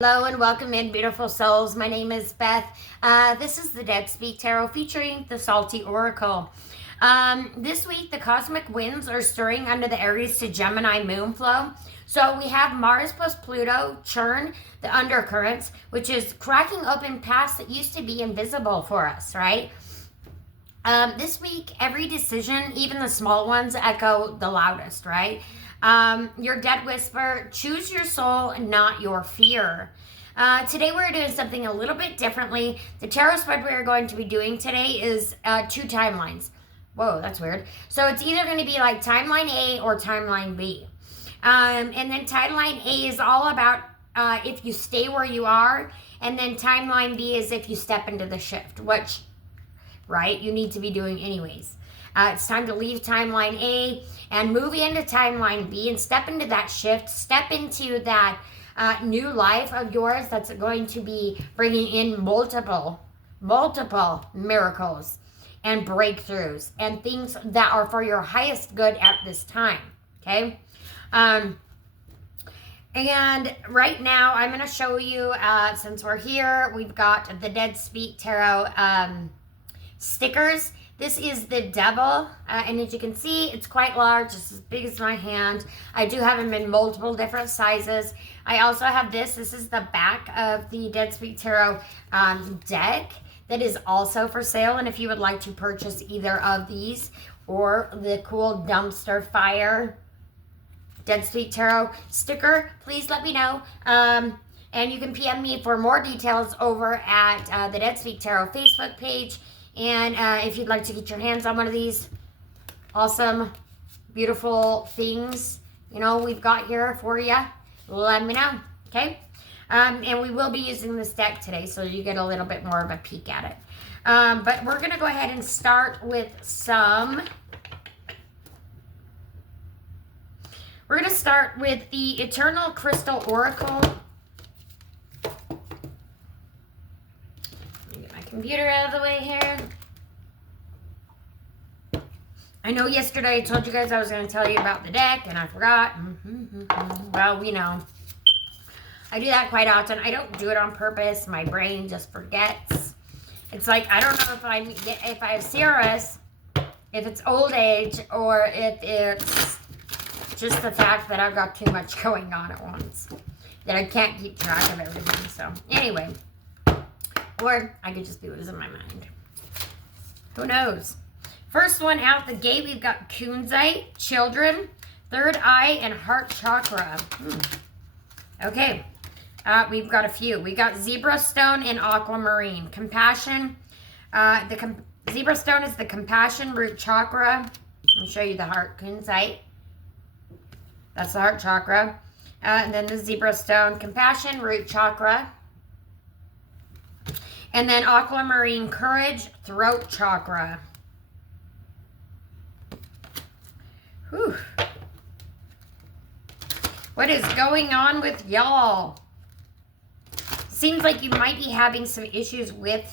Hello and welcome in, beautiful souls. My name is Beth. This is the Dead Speak Tarot featuring the Salty Oracle. This week, the cosmic winds are stirring under the Aries to Gemini moon flow. So we have Mars plus Pluto churn the undercurrents, which is cracking open paths that used to be invisible for us, right? This week, every decision, even the small ones, echo the loudest, right? Your dead whisper, choose your soul, not your fear. Today we're doing something a little bit differently. The tarot spread we're going to be doing today is 2 timelines. Whoa, that's weird. So it's either going to be like timeline A or timeline B. And then timeline A is all about if you stay where you are. And then timeline B is if you step into the shift, which, right, you need to be doing anyways. It's time to leave timeline A and move into timeline B and step into that shift, step into that new life of yours that's going to be bringing in multiple miracles and breakthroughs and things that are for your highest good at this time, okay? And right now I'm going to show you, since we're here, we've got the Dead Speak Tarot stickers. This is the devil, and as you can see, it's quite large. It's as big as my hand. I do have them in multiple different sizes. I also have this. This is the back of the Dead Speak Tarot deck that is also for sale, and if you would like to purchase either of these or the cool dumpster fire Dead Speak Tarot sticker, please let me know. And you can PM me for more details over at the Dead Speak Tarot Facebook page. And if you'd like to get your hands on one of these awesome, beautiful things, you know, we've got here for you, let me know, okay? And we will be using this deck today, so you get a little bit more of a peek at it. But we're going to go ahead and start with some... We're going to start with the Eternal Crystal Oracle. Computer out of the way here. I know yesterday I told you guys I was going to tell you about the deck and I forgot. Well, you know, I do that quite often. I don't do it on purpose. My brain just forgets. It's like, I don't know if I have CRS, if it's old age, or if it's just the fact that I've got too much going on at once, that I can't keep track of everything. So anyway, or I could just do it as in my mind. Who knows? First one out the gate, we've got Kunzite, Children, Third Eye, and Heart Chakra. Okay. We've got a few. We got Zebra Stone and Aquamarine. Compassion. Zebra Stone is the Compassion root chakra. Let me show you the Heart Kunzite. That's the Heart Chakra. And then the Zebra Stone, Compassion root chakra. And then Aquamarine Courage, Throat Chakra. Whew. What is going on with y'all? Seems like you might be having some issues with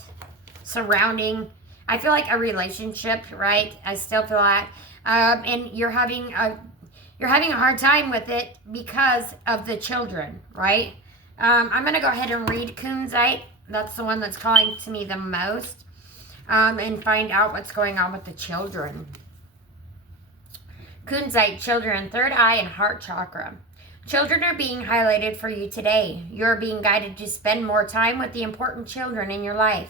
surrounding, I feel like a relationship, right? I still feel that. And you're having a hard time with it because of the children, right? I'm going to go ahead and read Kunzite. That's the one that's calling to me the most. And find out what's going on with the children. Kunzite, Children, Third Eye, and Heart Chakra. Children are being highlighted for you today. You're being guided to spend more time with the important children in your life.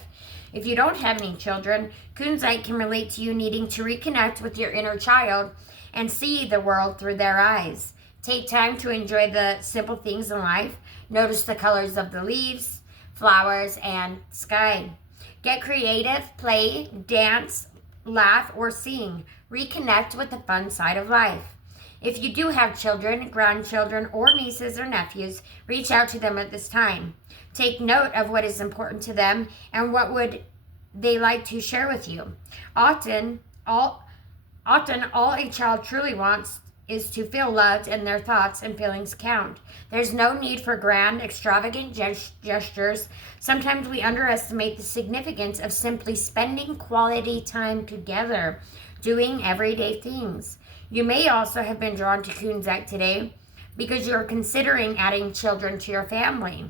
If you don't have any children, Kunzite can relate to you needing to reconnect with your inner child and see the world through their eyes. Take time to enjoy the simple things in life. Notice the colors of the leaves, flowers, and sky. Get creative, play, dance, laugh, or sing. Reconnect with the fun side of life. If you do have children, grandchildren, or nieces or nephews, reach out to them at this time. Take note of what is important to them and what would they like to share with you. Often all a child truly wants is to feel loved, and their thoughts and feelings count. There's no need for grand, extravagant gestures. Sometimes we underestimate the significance of simply spending quality time together, doing everyday things. You may also have been drawn to Kunzite today because you're considering adding children to your family.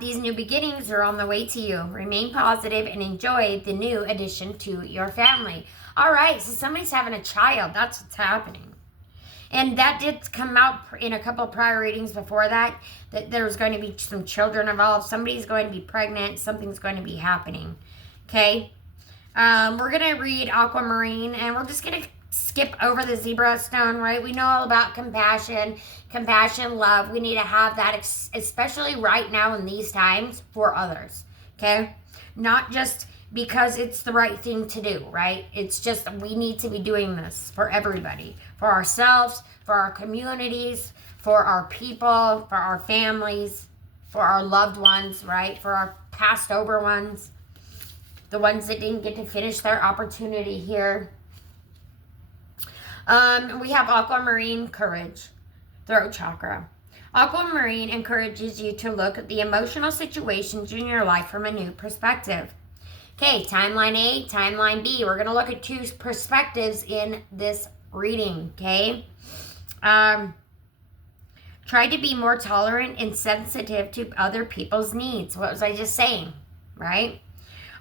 These new beginnings are on the way to you. Remain positive and enjoy the new addition to your family. All right, so somebody's having a child. That's what's happening. And that did come out in a couple of prior readings before that there's going to be some children involved. Somebody's going to be pregnant. Something's going to be happening. Okay? We're going to read Aquamarine, and we're just going to skip over the zebra stone, right? We know all about compassion, love. We need to have that, especially right now in these times, for others. Okay? Not just because it's the right thing to do, right? It's just we need to be doing this for everybody, for ourselves, for our communities, for our people, for our families, for our loved ones, right? For our passed over ones, the ones that didn't get to finish their opportunity here. We have Aquamarine Courage, throat chakra. Aquamarine encourages you to look at the emotional situations in your life from a new perspective. Okay, timeline A, timeline B. We're going to look at two perspectives in this reading, okay? Try to be more tolerant and sensitive to other people's needs. What was I just saying, right?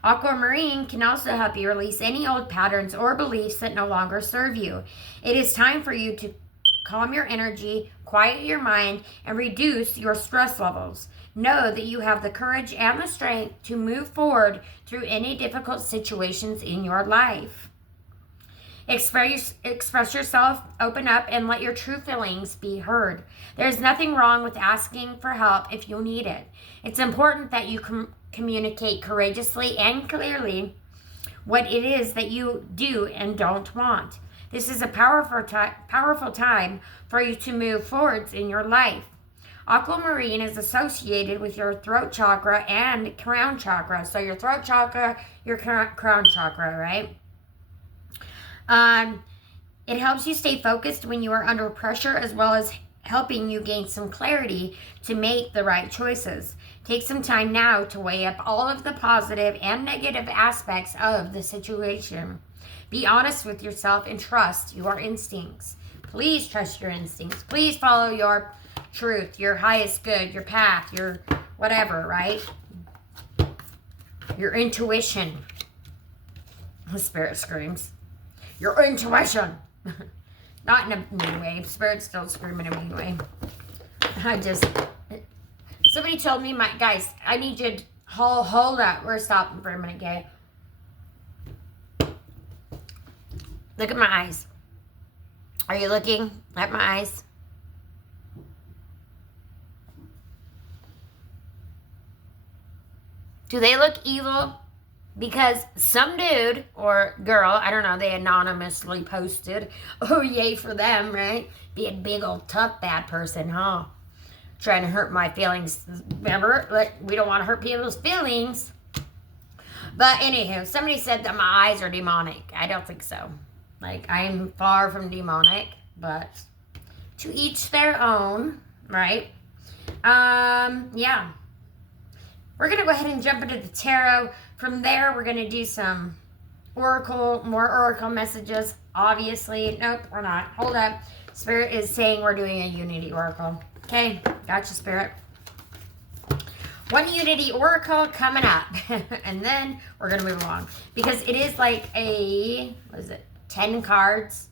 Aquamarine can also help you release any old patterns or beliefs that no longer serve you. It is time for you to calm your energy, quiet your mind, and reduce your stress levels. Know that you have the courage and the strength to move forward through any difficult situations in your life. Express yourself, open up, and let your true feelings be heard. There's nothing wrong with asking for help if you need it. It's important that you communicate courageously and clearly what it is that you do and don't want. This is a powerful time for you to move forwards in your life. Aquamarine is associated with your throat chakra and crown chakra. So your throat chakra, your crown chakra, right? It helps you stay focused when you are under pressure, as well as helping you gain some clarity to make the right choices. Take some time now to weigh up all of the positive and negative aspects of the situation. Be honest with yourself and trust your instincts. Please trust your instincts. Please follow your truth, your highest good, your path, your whatever, right? Your intuition. The spirit screams. Your intuition. Not in a mean way. Spirits don't scream in a mean way. Somebody told me, guys, I need you to hold up. We're stopping for a minute, okay? Look at my eyes. Are you looking at my eyes? Do they look evil? Because some dude or girl, I don't know, they anonymously posted, oh yay for them, right? Be a big old tough bad person, huh? Trying to hurt my feelings. Remember, we don't want to hurt people's feelings. But anywho, somebody said that my eyes are demonic. I don't think so. Like, I'm far from demonic, but to each their own, right? Yeah. We're going to go ahead and jump into the tarot. From there, we're going to do some more oracle messages. Obviously, nope, we're not. Hold up. Spirit is saying we're doing a unity oracle. Okay, gotcha, Spirit. One unity oracle coming up. And then we're going to move along. Because it is like a, 10 cards?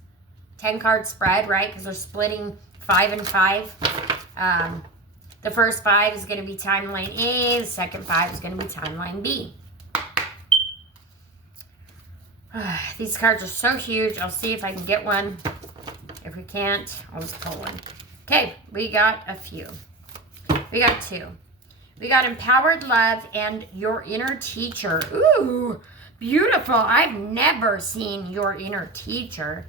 10 card spread, right? Because they're splitting 5 and 5. The first 5 is going to be timeline A. The second 5 is going to be timeline B. These cards are so huge. I'll see if I can get one. If we can't, I'll just pull one. Okay, we got a few. We got 2. We got Empowered Love and Your Inner Teacher. Ooh, beautiful. I've never seen Your Inner Teacher.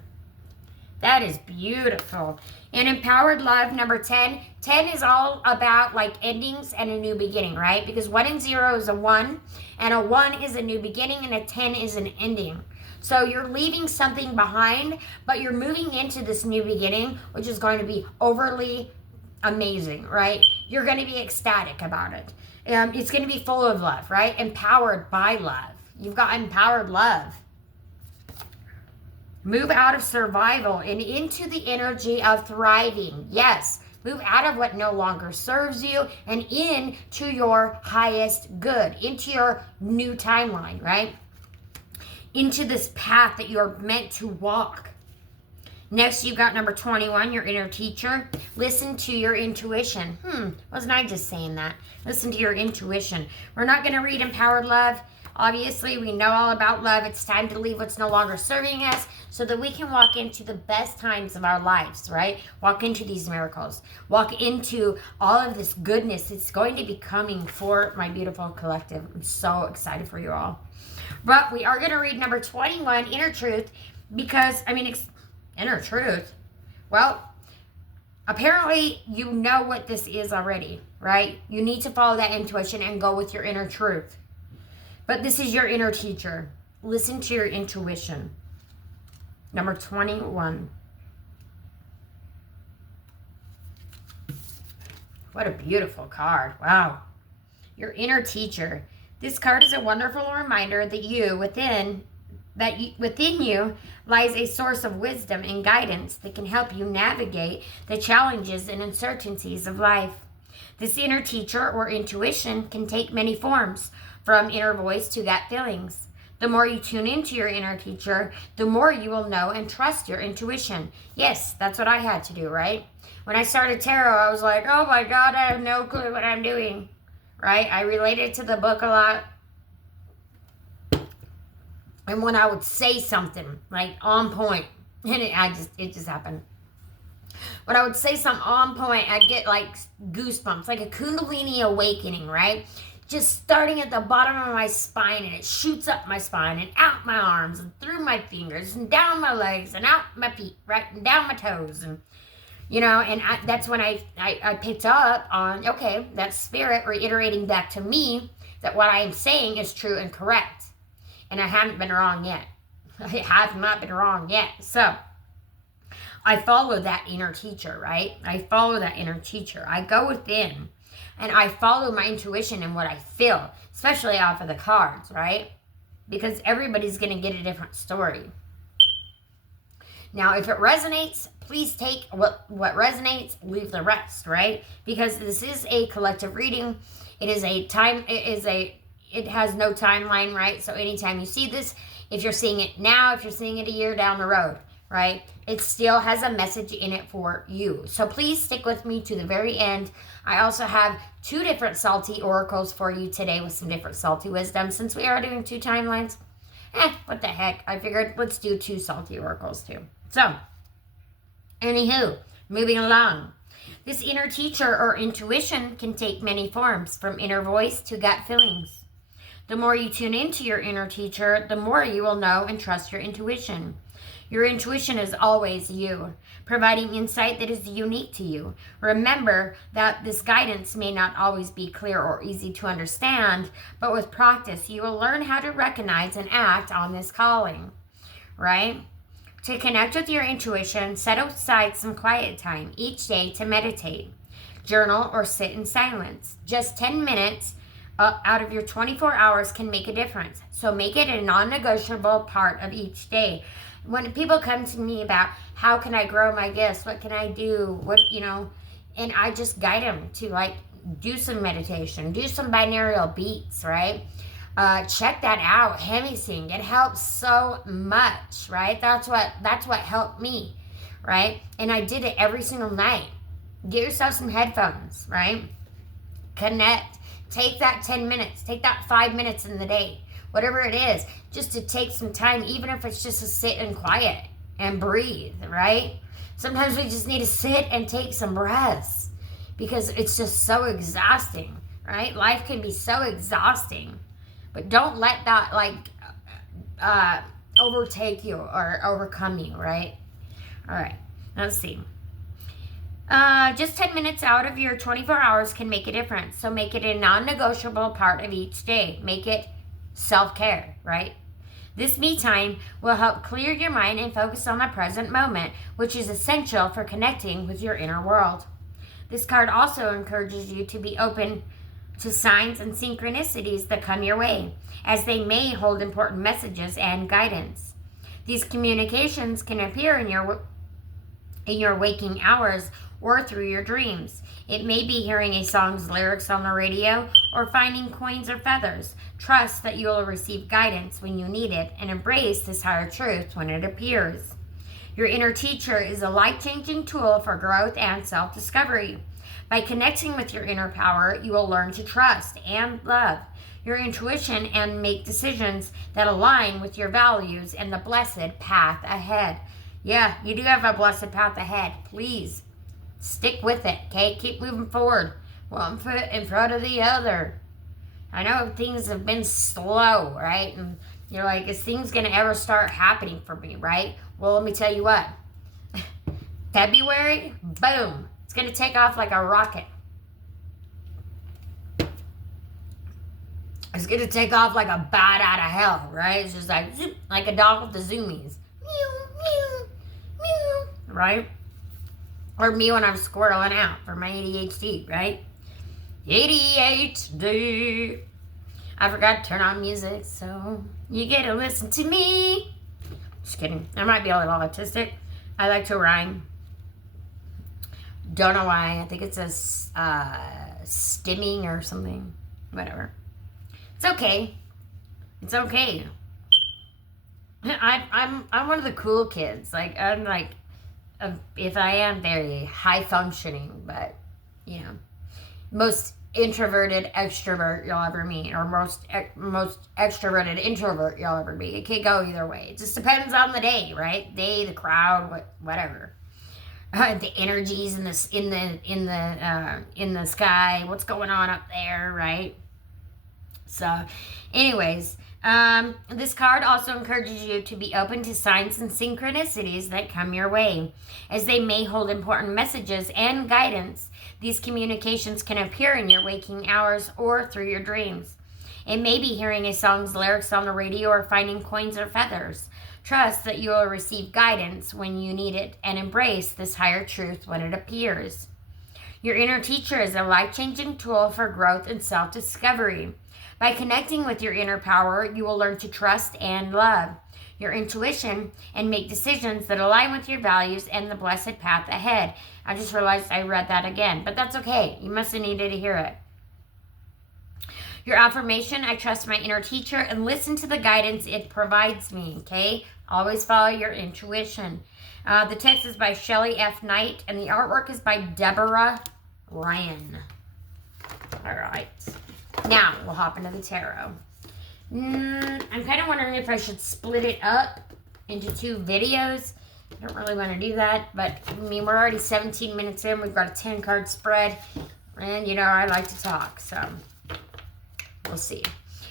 That is beautiful. And Empowered Love, number 10. 10 is all about like endings and a new beginning, right? Because 1 and 0 is a 1, and a 1 is a new beginning, and a 10 is an ending. So you're leaving something behind, but you're moving into this new beginning, which is going to be overly amazing, right? You're going to be ecstatic about it. It's going to be full of love, right? Empowered by love. You've got empowered love. Move out of survival and into the energy of thriving. Yes, Move out of what no longer serves you and into your highest good, into your new timeline, right? Into this path that you're meant to walk. Next, you've got number 21, your inner teacher. Listen to your intuition. Wasn't I just saying that? Listen to your intuition. We're not going to read Empowered Love. Obviously, we know all about love. It's time to leave what's no longer serving us so that we can walk into the best times of our lives, right? Walk into these miracles. Walk into all of this goodness. It's going to be coming for my beautiful collective. I'm so excited for you all. But we are going to read number 21, Inner Truth, because, Inner Truth? Well, apparently you know what this is already, right? You need to follow that intuition and go with your inner truth. But this is your inner teacher. Listen to your intuition. Number 21. What a beautiful card. Wow. Your inner teacher. This card is a wonderful reminder that within you lies a source of wisdom and guidance that can help you navigate the challenges and uncertainties of life. This inner teacher or intuition can take many forms, from inner voice to gut feelings. The more you tune into your inner teacher, the more you will know and trust your intuition. Yes, that's what I had to do, right? When I started tarot, I was like, oh my God, I have no clue what I'm doing, right? I related to the book a lot. And when I would say something like on point, and it just happened. When I would say something on point, I'd get like goosebumps, like a Kundalini awakening, right? Just starting at the bottom of my spine, and it shoots up my spine and out my arms and through my fingers and down my legs and out my feet, right? And down my toes. And, that's when I picked up on, okay, that spirit reiterating back to me that what I am saying is true and correct. And I haven't been wrong yet. I have not been wrong yet. So I follow that inner teacher, right? I follow that inner teacher. I go within and I follow my intuition and what I feel, especially off of the cards, right? Because everybody's going to get a different story. Now, if it resonates, please take what resonates, leave the rest, right? Because this is a collective reading. It has no timeline, right? So anytime you see this, if you're seeing it now, if you're seeing it a year down the road, right? It still has a message in it for you. So please stick with me to the very end. I also have 2 different salty oracles for you today with some different salty wisdom. Since we are doing 2 timelines, what the heck? I figured let's do 2 salty oracles too. So, anywho, moving along. This inner teacher or intuition can take many forms, from inner voice to gut feelings. The more you tune into your inner teacher, the more you will know and trust your intuition. Your intuition is always you, providing insight that is unique to you. Remember that this guidance may not always be clear or easy to understand, but with practice, you will learn how to recognize and act on this calling, right? To connect with your intuition, set aside some quiet time each day to meditate, journal, or sit in silence. Just 10 minutes out of your 24 hours can make a difference. So make it a non-negotiable part of each day. When people come to me about how can I grow my gifts, what can I do, and I just guide them to do some meditation, do some binaural beats, right? Check that out, Hemisync. It helps so much, right? That's what helped me, right? And I did it every single night. Get yourself some headphones, right? Connect. Take that 10 minutes. Take that 5 minutes in the day. Whatever it is, just to take some time, even if it's just to sit and quiet and breathe, right? Sometimes we just need to sit and take some breaths because it's just so exhausting, right? Life can be so exhausting, but don't let that overtake you or overcome you, right? All right, let's see. Just 10 minutes out of your 24 hours can make a difference. So make it a non-negotiable part of each day. Make it self-care, right? This me time will help clear your mind and focus on the present moment, which is essential for connecting with your inner world. This card also encourages you to be open to signs and synchronicities that come your way, as they may hold important messages and guidance. These communications can appear in your in your waking hours or through your dreams. It may be hearing a song's lyrics on the radio or finding coins or feathers. Trust that you will receive guidance when you need it and embrace this higher truth when it appears. Your inner teacher is a life-changing tool for growth and self-discovery. By connecting with your inner power, you will learn to trust and love your intuition and make decisions that align with your values and the blessed path ahead. Yeah, you do have a blessed path ahead. Please stick with it, okay? Keep moving forward. One foot in front of the other. I know things have been slow, right? And you're like, is things going to ever start happening for me, right? Well, let me tell you what. February, boom. It's going to take off like a rocket. It's going to take off like a bat out of hell, right? It's just like, zoop, like a dog with the zoomies. Meow, meow, meow, right? Or me when I'm squirreling out for my ADHD, right? ADHD. I forgot to turn on music, so you get to listen to me. Just kidding. I might be a little autistic. I like to rhyme. Don't know why. I think it's a stimming or something. Whatever. It's okay. It's okay. I'm one of the cool kids. Like I'm like, if I am very high functioning, but you know, most introverted extrovert you'll ever meet, or most extroverted introvert you'll ever meet. It could go either way. It just depends on the day, right? Day, the crowd, whatever. The energies in the sky. What's going on up there, right? So, anyways, this card also encourages you to be open to signs and synchronicities that come your way, as they may hold important messages and guidance. These communications can appear in your waking hours or through your dreams. It may be hearing a song's lyrics on the radio or finding coins or feathers. Trust that you will receive guidance when you need it and embrace this higher truth when it appears. Your inner teacher is a life-changing tool for growth and self-discovery. By connecting with your inner power, you will learn to trust and love your intuition and make decisions that align with your values and the blessed path ahead. I just realized I read that again, but that's okay. You must have needed to hear it. Your affirmation: I trust my inner teacher and listen to the guidance it provides me, okay? Always follow your intuition. The text is by Shelley F. Knight, and the artwork is by Deborah Ryan. All right. Now, we'll hop into the tarot. I'm kind of wondering if I should split it up into 2 videos. I don't really want to do that, but I mean, we're already 17 minutes in. We've got a 10-card spread, and you know, I like to talk, so we'll see.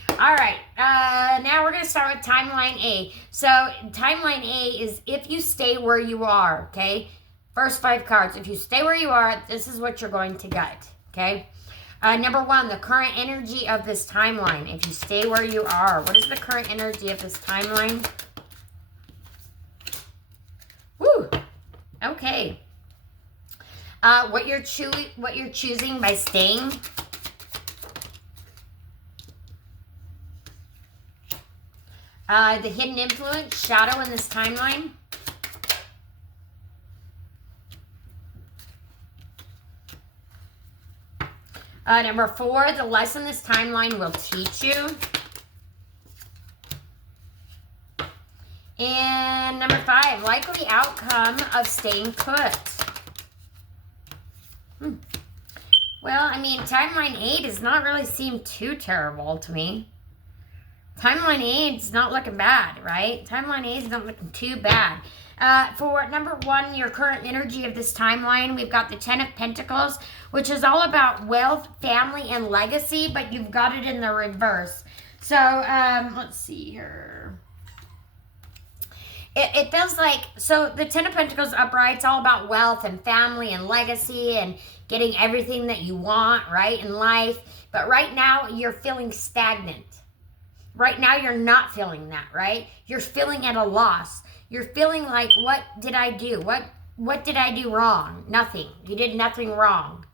All right, now we're going to start with Timeline A. So, Timeline A is if you stay where you are, okay? First 5 cards. If you stay where you are, this is what you're going to get, okay? Number 1, the current energy of this timeline. If you stay where you are, what is the current energy of this timeline? Woo! Okay. What you're choosing by staying. The hidden influence, shadow in this timeline. Number 4, the lesson this timeline will teach you. And number 5, likely outcome of staying put. Well, I mean, Timeline 8 does not really seem too terrible to me. Timeline 8 is not looking bad, right? Timeline 8 is not looking too bad. For number 1, your current energy of this timeline, we've got the 10 of Pentacles, which is all about wealth, family, and legacy, but you've got it in the reverse. So, let's see here. It feels like, so the 10 of Pentacles upright, it's all about wealth and family and legacy and getting everything that you want, right, in life. But right now, you're feeling stagnant. Right now, you're not feeling that, right? You're feeling at a loss. You're feeling like, what did I do? What did I do wrong? Nothing. You did nothing wrong.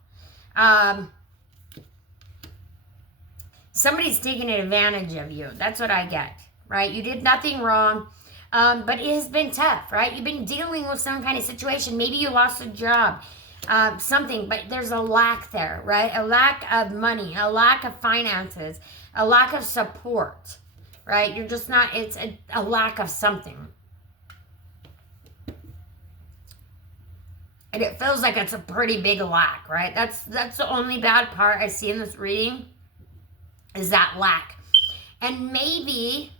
Somebody's taking advantage of you. That's what I get, right? You did nothing wrong. But it has been tough, right? You've been dealing with some kind of situation. Maybe you lost a job, something, but there's a lack there, right? A lack of money, a lack of finances, a lack of support, right? You're just not, it's a lack of something. And it feels like it's a pretty big lack, right? That's the only bad part I see in this reading, is that lack. And maybe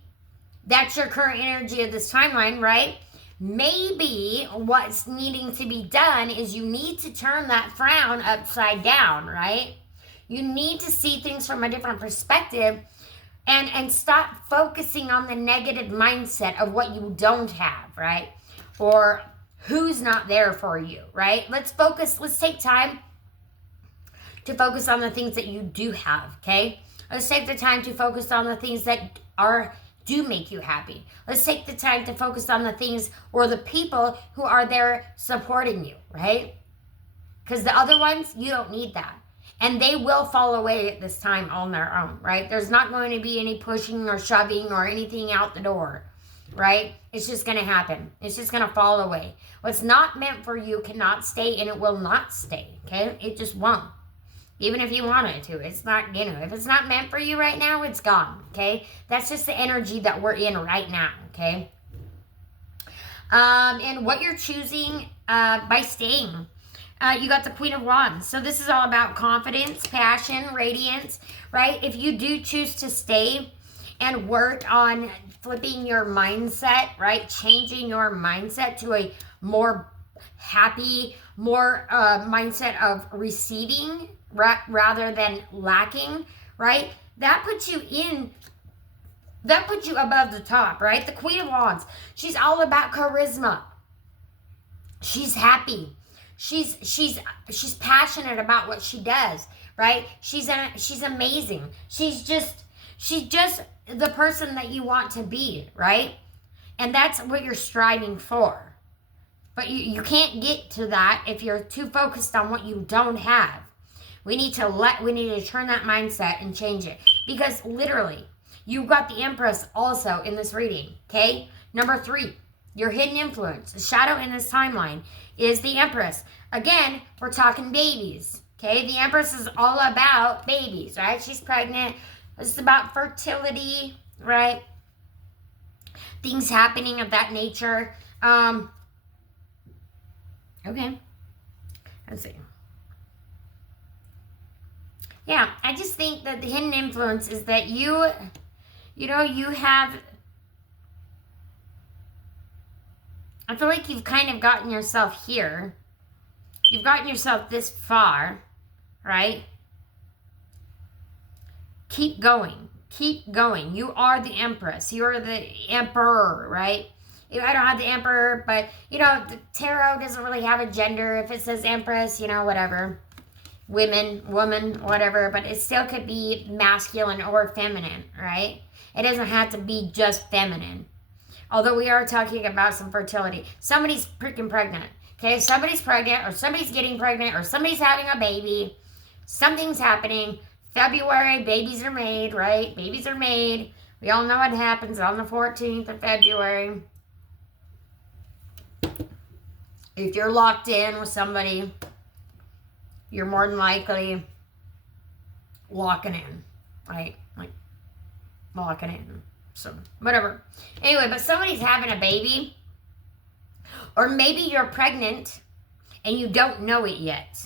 that's your current energy of this timeline, right? Maybe what's needing to be done is you need to turn that frown upside down, right? You need to see things from a different perspective and stop focusing on the negative mindset of what you don't have, right? Or who's not there for you, right? Let's take time to focus on the things that you do have, okay? Let's take the time to focus on the things that do make you happy. Let's take the time to focus on the things or the people who are there supporting you, right? Because the other ones, you don't need that. And they will fall away at this time on their own, right? There's not going to be any pushing or shoving or anything out the door, right? It's just going to happen. It's just going to fall away. What's not meant for you cannot stay, and it will not stay, okay? It just won't. Even if you want it to, it's not, if it's not meant for you right now, it's gone, okay? That's just the energy that we're in right now, okay? And what you're choosing by staying. You got the Queen of Wands. So this is all about confidence, passion, radiance, right? If you do choose to stay and work on flipping your mindset, right? Changing your mindset to a more happy, more mindset of receiving rather than lacking, right? That puts you above the top, right? The Queen of Wands, she's all about charisma. She's happy. She's passionate about what she does, right? She's amazing. She's just the person that you want to be, right? And that's what you're striving for. But you can't get to that if you're too focused on what you don't have. We need to turn that mindset and change it. Because literally, you've got the Empress also in this reading, okay? Number 3, your hidden influence, the shadow in this timeline, is the Empress. Again, we're talking babies, okay? The Empress is all about babies, right? She's pregnant. It's about fertility, right? Things happening of that nature. Okay. Let's see. Yeah, I just think that the hidden influence is that you have, I feel like you've kind of gotten yourself here. You've gotten yourself this far, right? Keep going. Keep going. You are the Empress. You are the Emperor, right? I don't have the Emperor, but, the tarot doesn't really have a gender. If it says Empress, whatever. Women, woman, whatever. But it still could be masculine or feminine, right? It doesn't have to be just feminine. Although we are talking about some fertility. Somebody's freaking pregnant. Okay, somebody's pregnant, or somebody's getting pregnant, or somebody's having a baby. Something's happening. February, babies are made, right? Babies are made. We all know what happens on the 14th of February. If you're locked in with somebody, you're more than likely locking in, right? Like, locking in. So, whatever. Anyway, but somebody's having a baby. Or maybe you're pregnant and you don't know it yet.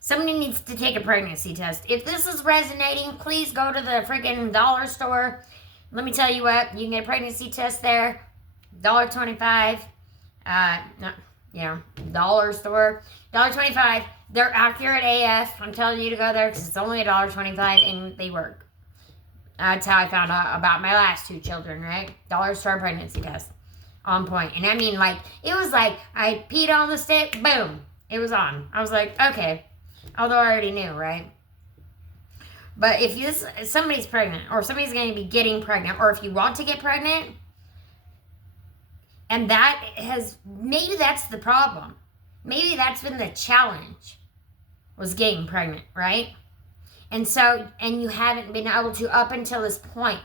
Somebody needs to take a pregnancy test. If this is resonating, please go to the freaking dollar store. Let me tell you what, you can get a pregnancy test there. $1.25. Dollar store. $1.25. They're accurate AF. I'm telling you to go there because it's only $1.25 and they work. That's how I found out about my last 2 children, right? Dollar store pregnancy test. On point. And I mean, it was like, I peed on the stick, boom, it was on. I was like, okay. Although I already knew, right? But if somebody's pregnant, or somebody's going to be getting pregnant, or if you want to get pregnant, and maybe that's the problem. Maybe that's been the challenge, was getting pregnant, right? And you haven't been able to up until this point.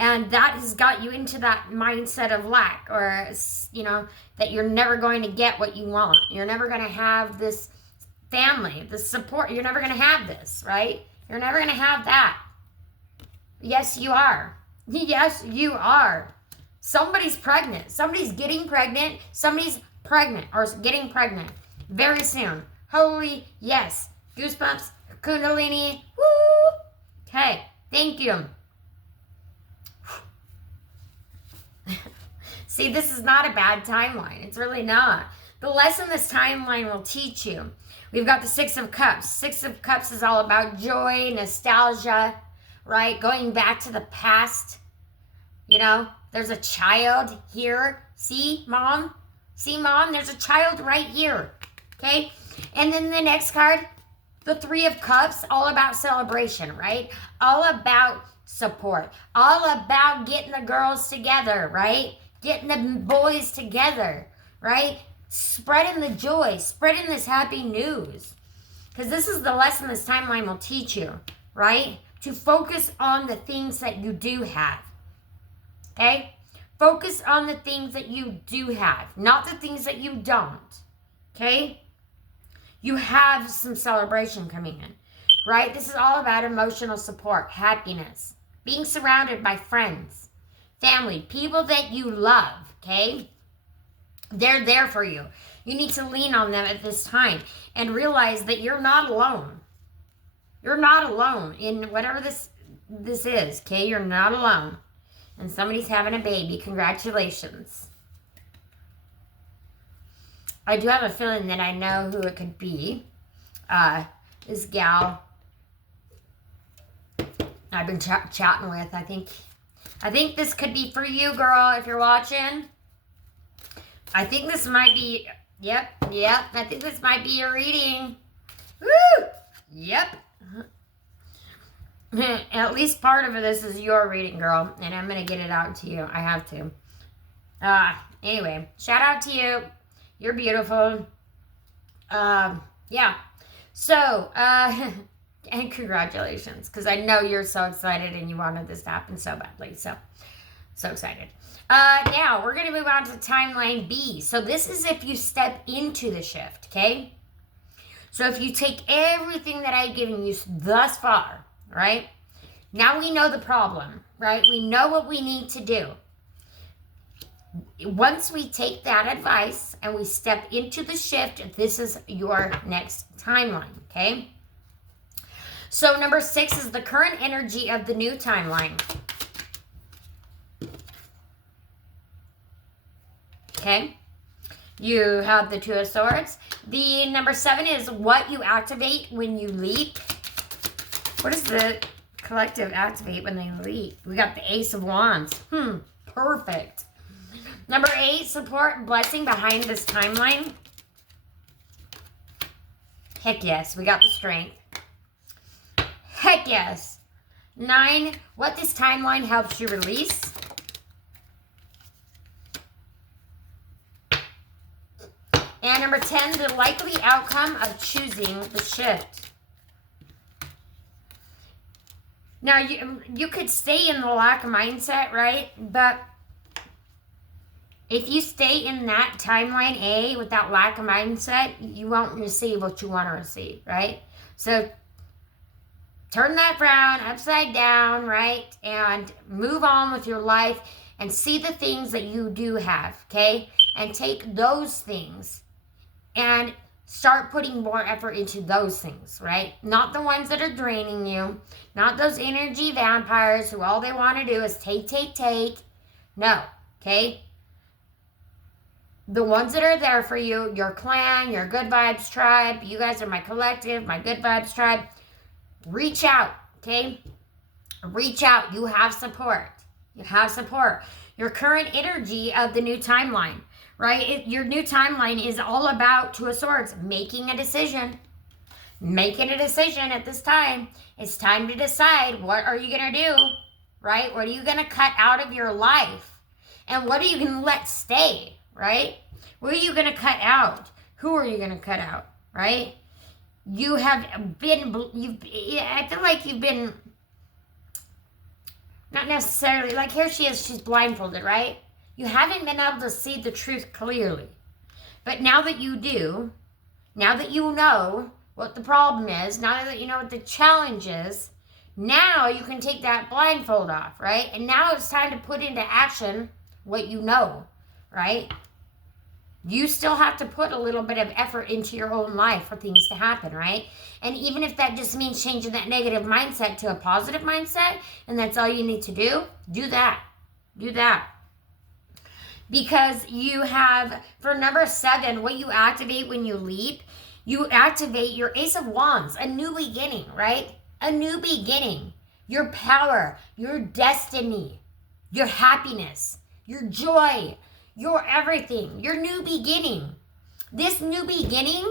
And that has got you into that mindset of lack, or, that you're never going to get what you want. You're never going to have this family, this support. You're never going to have this, right? You're never going to have that. Yes, you are. Yes, you are. Somebody's pregnant. Somebody's getting pregnant. Somebody's pregnant or getting pregnant very soon. Holy yes. Goosebumps. Kundalini. Woo. Okay. Thank you. See, this is not a bad timeline. It's really not. The lesson this timeline will teach you. We've got the Six of Cups. Six of Cups is all about joy, nostalgia, right? Going back to the past. There's a child here. See, Mom? See, Mom? There's a child right here. Okay? And then the next card, the Three of Cups, all about celebration, right? All about support. All about getting the girls together, right? Getting the boys together, right? Spreading the joy, spreading this happy news. Because this is the lesson this timeline will teach you, right? To focus on the things that you do have. Okay? Focus on the things that you do have, not the things that you don't. Okay? You have some celebration coming in, right? This is all about emotional support, happiness, being surrounded by friends, family, people that you love, okay? They're there for you. You need to lean on them at this time and realize that you're not alone. You're not alone in whatever this is, okay? You're not alone. And somebody's having a baby. Congratulations. I do have a feeling that I know who it could be. This gal I've been chatting with. I think this could be for you, girl, if you're watching. I think this might be, yep. I think this might be your reading. Woo! Yep. At least part of this is your reading, girl. And I'm going to get it out to you. I have to. Anyway, shout out to you. You're beautiful. Yeah. So, and congratulations. Because I know you're so excited and you wanted this to happen so badly. So excited. Now, we're going to move on to timeline B. So this is if you step into the shift, okay? So if you take everything that I've given you thus far, right? Now we know the problem, right? We know what we need to do. Once we take that advice and we step into the shift, this is your next timeline, okay? So number 6 is the current energy of the new timeline. Okay? You have the Two of Swords. The number 7 is what you activate when you leap. What does the collective activate when they leap? We got the Ace of Wands. Perfect. Number 8, support and blessing behind this timeline. Heck yes, we got the Strength. Heck yes. 9, what this timeline helps you release. And number 10, the likely outcome of choosing the shift. Now, you could stay in the lack mindset, right? But if you stay in that timeline A with that lack of mindset, you won't receive what you want to receive, right? So turn that frown upside down, right? And move on with your life and see the things that you do have, okay? And take those things and start putting more effort into those things, right? Not the ones that are draining you. Not those energy vampires who all they want to do is take. No, okay? The ones that are there for you, your clan, your Good Vibes tribe. You guys are my collective, my Good Vibes tribe. Reach out, okay? Reach out. You have support. You have support. Your current energy of the new timeline, right? Your new timeline is all about Two of Swords, making a decision. Making a decision at this time. It's time to decide, what are you going to do, right? What are you going to cut out of your life? And what are you going to let stay, right? What are you going to cut out? Who are you going to cut out, right? I feel like you've been Not necessarily. Like here she is, she's blindfolded, right? You haven't been able to see the truth clearly. But now that you do, now that you know what the problem is, now that you know what the challenge is, now you can take that blindfold off, right? And now it's time to put into action what you know, right? You still have to put a little bit of effort into your own life for things to happen, right? And even if that just means changing that negative mindset to a positive mindset, and that's all you need to do that. Do that. Because you have, for number 7, what you activate when you leap, you activate your Ace of Wands, a new beginning, right? A new beginning. Your power, your destiny, your happiness, your joy, your everything, your new beginning. This new beginning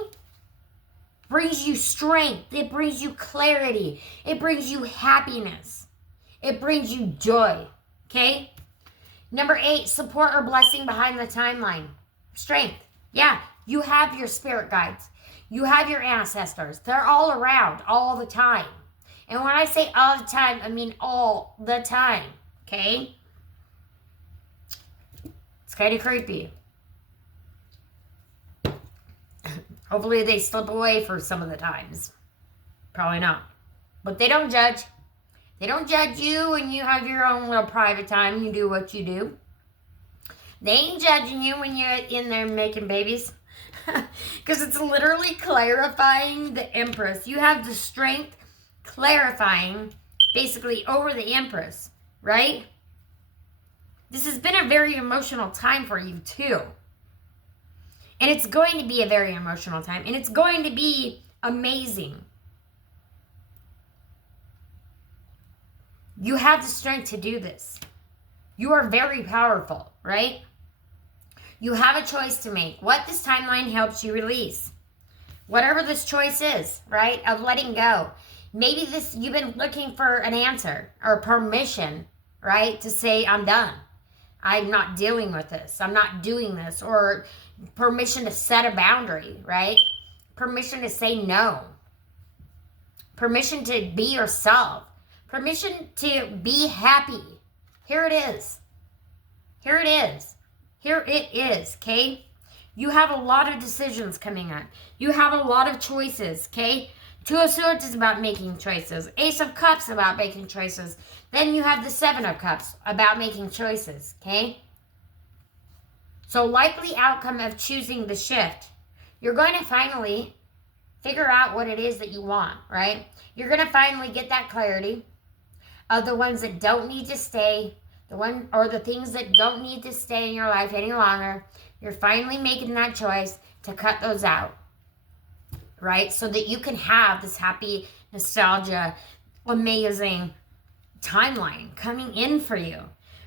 brings you strength. It brings you clarity. It brings you happiness. It brings you joy. Okay? Number 8, support or blessing behind the timeline. Strength. Yeah, you have your spirit guides. You have your ancestors. They're all around all the time. And when I say all the time, I mean all the time. Okay? It's kind of creepy. Hopefully they slip away for some of the times. Probably not. But they don't judge. They don't judge you when you have your own little private time and you do what you do. They ain't judging you when you're in there making babies. Because it's literally clarifying the Empress. You have the strength clarifying basically over the Empress, right? This has been a very emotional time for you too. And it's going to be a very emotional time. And it's going to be amazing. You have the strength to do this. You are very powerful, right? You have a choice to make. What this timeline helps you release. Whatever this choice is, right? Of letting go. Maybe this, you've been looking for an answer or permission, right? To say, I'm done. I'm not dealing with this. I'm not doing this. Or permission to set a boundary, right? Permission to say no. Permission to be yourself. Permission to be happy. Here it is. Here it is. Here it is, okay? You have a lot of decisions coming up. You have a lot of choices, okay? 2 of Swords is about making choices. Ace of Cups about making choices. Then you have the 7 of Cups about making choices, okay? So likely outcome of choosing the shift. You're going to finally figure out what it is that you want, right? You're going to finally get that clarity of the ones that don't need to stay, the things that don't need to stay in your life any longer. You're finally making that choice to cut those out, right? So that you can have this happy, nostalgia, amazing timeline coming in for you,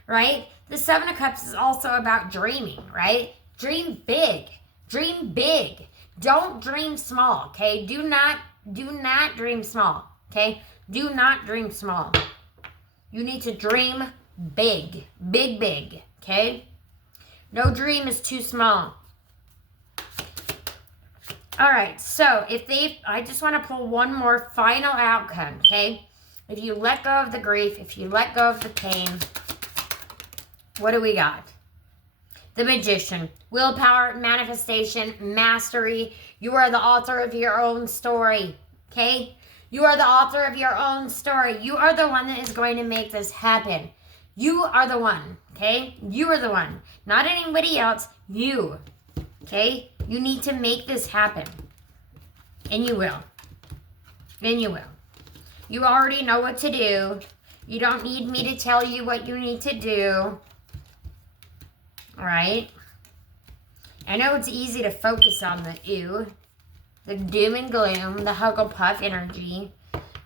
right? The 7 of Cups is also about dreaming, right? Dream big. Dream big. Don't dream small, okay? Do not dream small, okay? Do not dream small. You need to dream big. Big, big, okay? No dream is too small. All right, so I just want to pull one more final outcome, okay? If you let go of the grief, if you let go of the pain, what do we got? The Magician, willpower, manifestation, mastery. You are the author of your own story, okay? You are the author of your own story. You are the one that is going to make this happen. You are the one, okay? You are the one. Not anybody else, you, okay? You need to make this happen. And you will. And you will. You already know what to do. You don't need me to tell you what you need to do. All right? I know it's easy to focus on the ew, the doom and gloom, the Hugglepuff energy.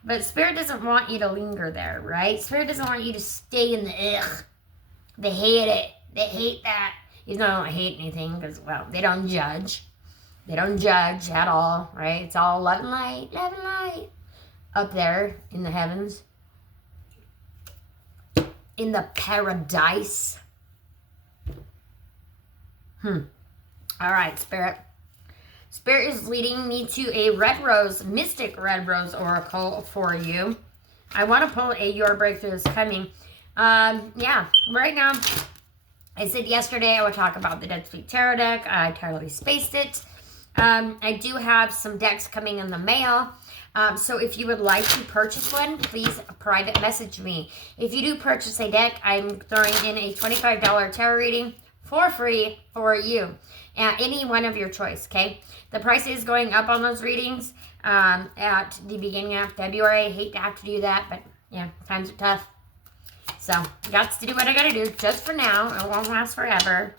But Spirit doesn't want you to linger there, right? Spirit doesn't want you to stay in the ugh. They hate it. They hate that. Even though I don't hate anything because, well, they don't judge. They don't judge at all, right? It's all love and light up there in the heavens. In the paradise. All right, Spirit. Spirit is leading me to a Red Rose, Mystic Red Rose Oracle for you. I want to pull a Your Breakthrough is Coming. Yeah, right now, I said yesterday I would talk about the Dead Speak Tarot deck. I totally spaced it. I do have some decks coming in the mail. So if you would like to purchase one, please private message me. If you do purchase a deck, I'm throwing in a $25 tarot reading for free for you. Any one of your choice, okay? The price is going up on those readings at the beginning of February. I hate to have to do that, but yeah, times are tough. So, got to do what I gotta do just for now. It won't last forever.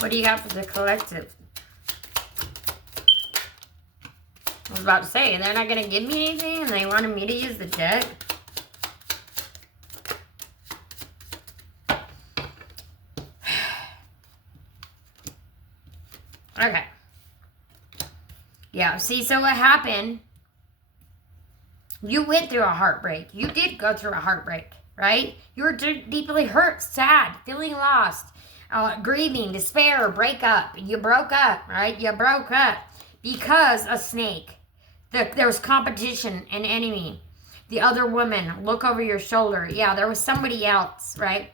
What do you got for the collective? I was about to say, they're not gonna give me anything and they wanted me to use the deck. Okay. Yeah, see, so what happened, you went through a heartbreak. You did go through a heartbreak, right? You were deeply hurt, sad, feeling lost, grieving, despair, break up. You broke up, right? You broke up because a snake. There was competition, an enemy. The other woman, look over your shoulder. Yeah, there was somebody else, right?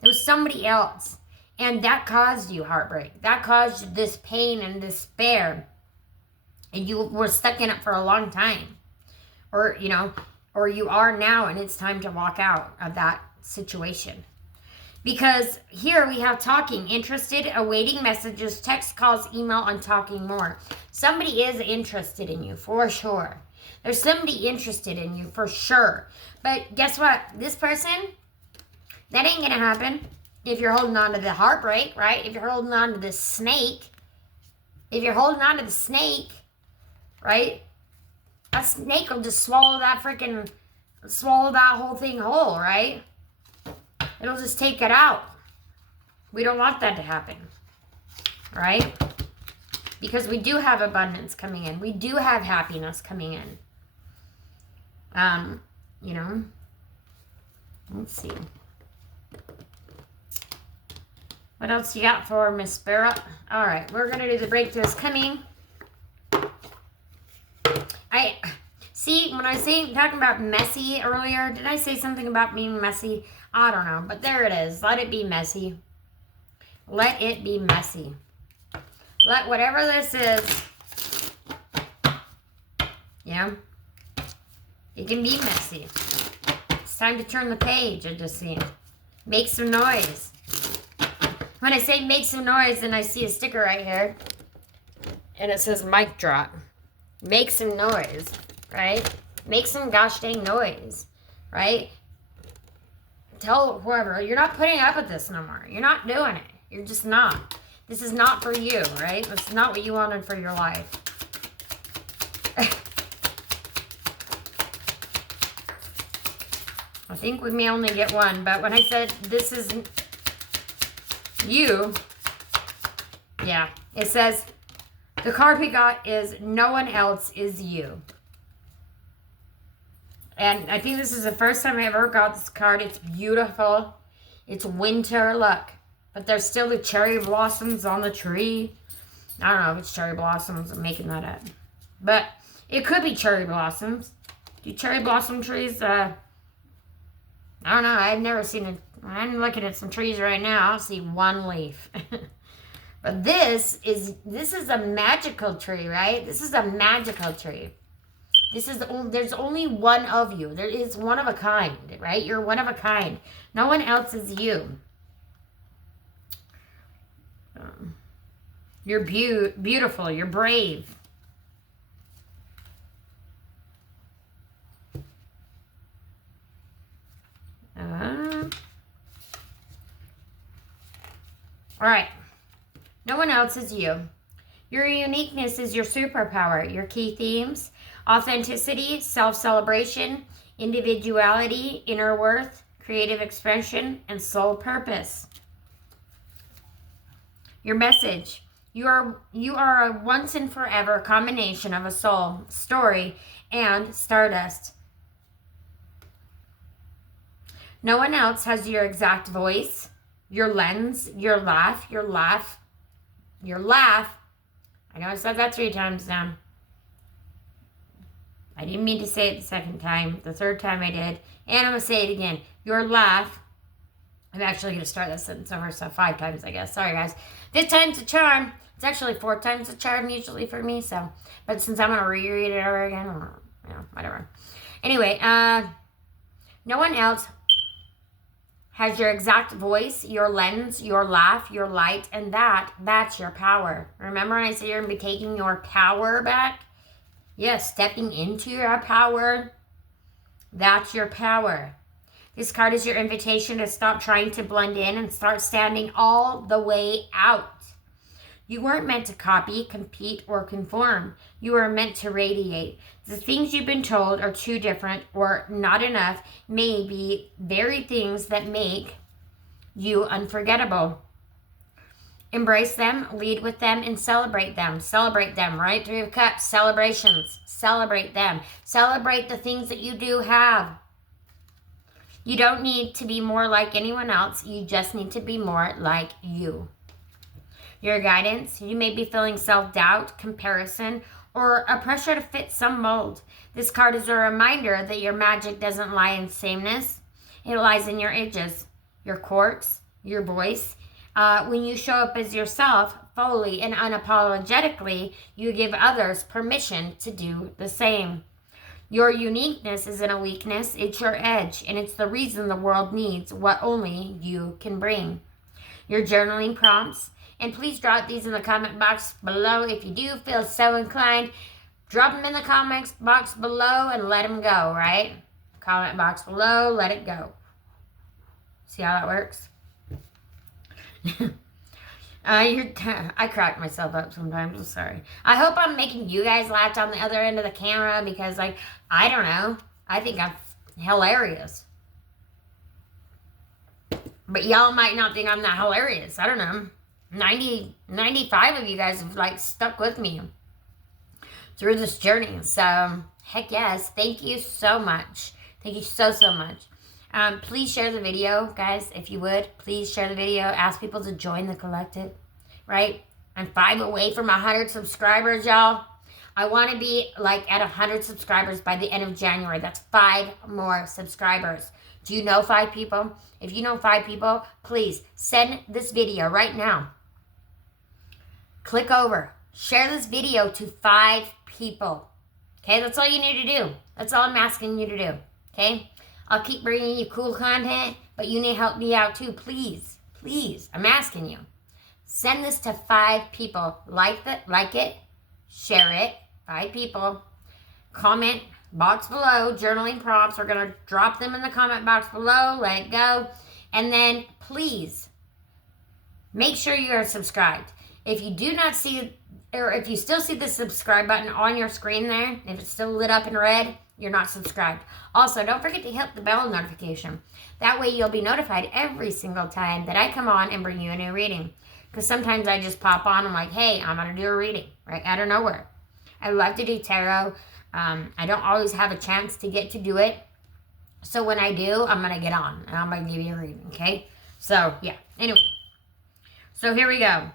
There was somebody else. And that caused you heartbreak. That caused you this pain and despair. And you were stuck in it for a long time. Or, you know, or you are now and it's time to walk out of that situation. Because here we have talking, interested, awaiting messages, text, calls, email, and talking more. Somebody is interested in you, for sure. There's somebody interested in you, for sure. But guess what? This person, that ain't going to happen if you're holding on to the heartbreak, right? If you're holding on to the snake. If you're holding on to the snake, right? That snake will just swallow that whole thing whole, right? It'll just take it out. We don't want that to happen, right? Because we do have abundance coming in. We do have happiness coming in. You know, let's see. What else you got for Miss Spirit? All right, we're going to do the breakthroughs coming. See, when I was talking about messy earlier, did I say something about being messy? I don't know, but there it is. Let it be messy. Let it be messy. Let whatever this is, yeah, it can be messy. It's time to turn the page, I just see. Make some noise. When I say make some noise, then I see a sticker right here, and it says mic drop. Make some noise. Right? Make some gosh dang noise, right? Tell whoever, you're not putting up with this no more. You're not doing it. You're just not. This is not for you, right? It's not what you wanted for your life. I think we may only get one, but when I said this is you, yeah, it says the card we got is no one else is you. And I think this is the first time I ever got this card. It's beautiful. It's winter, look. But there's still the cherry blossoms on the tree. I don't know if it's cherry blossoms. I'm making that up. But it could be cherry blossoms. Do cherry blossom trees, I don't know. I've never seen it. I'm looking at some trees right now. I'll see one leaf. But this is a magical tree, right? This is a magical tree. There's only one of you. There is one of a kind, right? You're one of a kind. No one else is you. You're beautiful. You're brave. All right. No one else is you. Your uniqueness is your superpower. Your key themes: authenticity, self-celebration, individuality, inner worth, creative expression, and soul purpose. Your message: you are a once and forever combination of a soul, story, and stardust. No one else has your exact voice, your lens, your laugh. I know I said that 3 times now. I didn't mean to say it the second time. The third time I did. And I'm going to say it again. Your laugh. I'm actually going to start that sentence over, so 5 times, I guess. Sorry, guys. 5th time's a charm. It's actually 4 times a charm usually for me, so. But since I'm going to reread it over again, whatever. Anyway, no one else has your exact voice, your lens, your laugh, your light, and that's your power. Remember when I said you're going to be taking your power back? Yes, stepping into your power. That's your power. This card is your invitation to stop trying to blend in and start standing all the way out. You weren't meant to copy, compete, or conform. You were meant to radiate. The things you've been told are too different or not enough may be very things that make you unforgettable. Embrace them, lead with them, and celebrate them. Celebrate them, right? 3 of Cups, celebrations. Celebrate them. Celebrate the things that you do have. You don't need to be more like anyone else. You just need to be more like you. Your guidance, you may be feeling self-doubt, comparison, or a pressure to fit some mold. This card is a reminder that your magic doesn't lie in sameness. It lies in your edges, your quirks, your voice. When you show up as yourself, fully and unapologetically, you give others permission to do the same. Your uniqueness isn't a weakness, it's your edge, and it's the reason the world needs what only you can bring. Your journaling prompts, and please drop these in the comment box below if you do feel so inclined. Drop them in the comment box below and let them go, right? Comment box below, let it go. See how that works? I crack myself up sometimes. I'm sorry. I hope I'm making you guys laugh on the other end of the camera because, like, I don't know. I think I'm hilarious. But y'all might not think I'm that hilarious. I don't know. 95 of you guys have, like, stuck with me through this journey. So, heck yes. Thank you so much. Thank you so much. Please share the video, guys, if you would. Please share the video. Ask people to join the collective, right? I'm 5 away from 100 subscribers, y'all. I want to be, like, at 100 subscribers by the end of January. That's 5 more subscribers. Do you know 5 people? If you know 5 people, please send this video right now. Click over. Share this video to 5 people. Okay, that's all you need to do. That's all I'm asking you to do. Okay? I'll keep bringing you cool content, but you need to help me out too. Please, please, I'm asking you. Send this to 5 people. Like it, share it, 5 people. Comment box below, journaling prompts. We're going to drop them in the comment box below. Let it go. And then please make sure you are subscribed. If you do not see, or if you still see the subscribe button on your screen there, if it's still lit up in red, you're not subscribed. Also, don't forget to hit the bell notification. That way you'll be notified every single time that I come on and bring you a new reading. Because sometimes I just pop on, I'm like, hey, I'm going to do a reading, right out of nowhere. I love to do tarot. I don't always have a chance to get to do it. So when I do, I'm going to get on and I'm going to give you a reading, okay? So, yeah. Anyway. So here we go.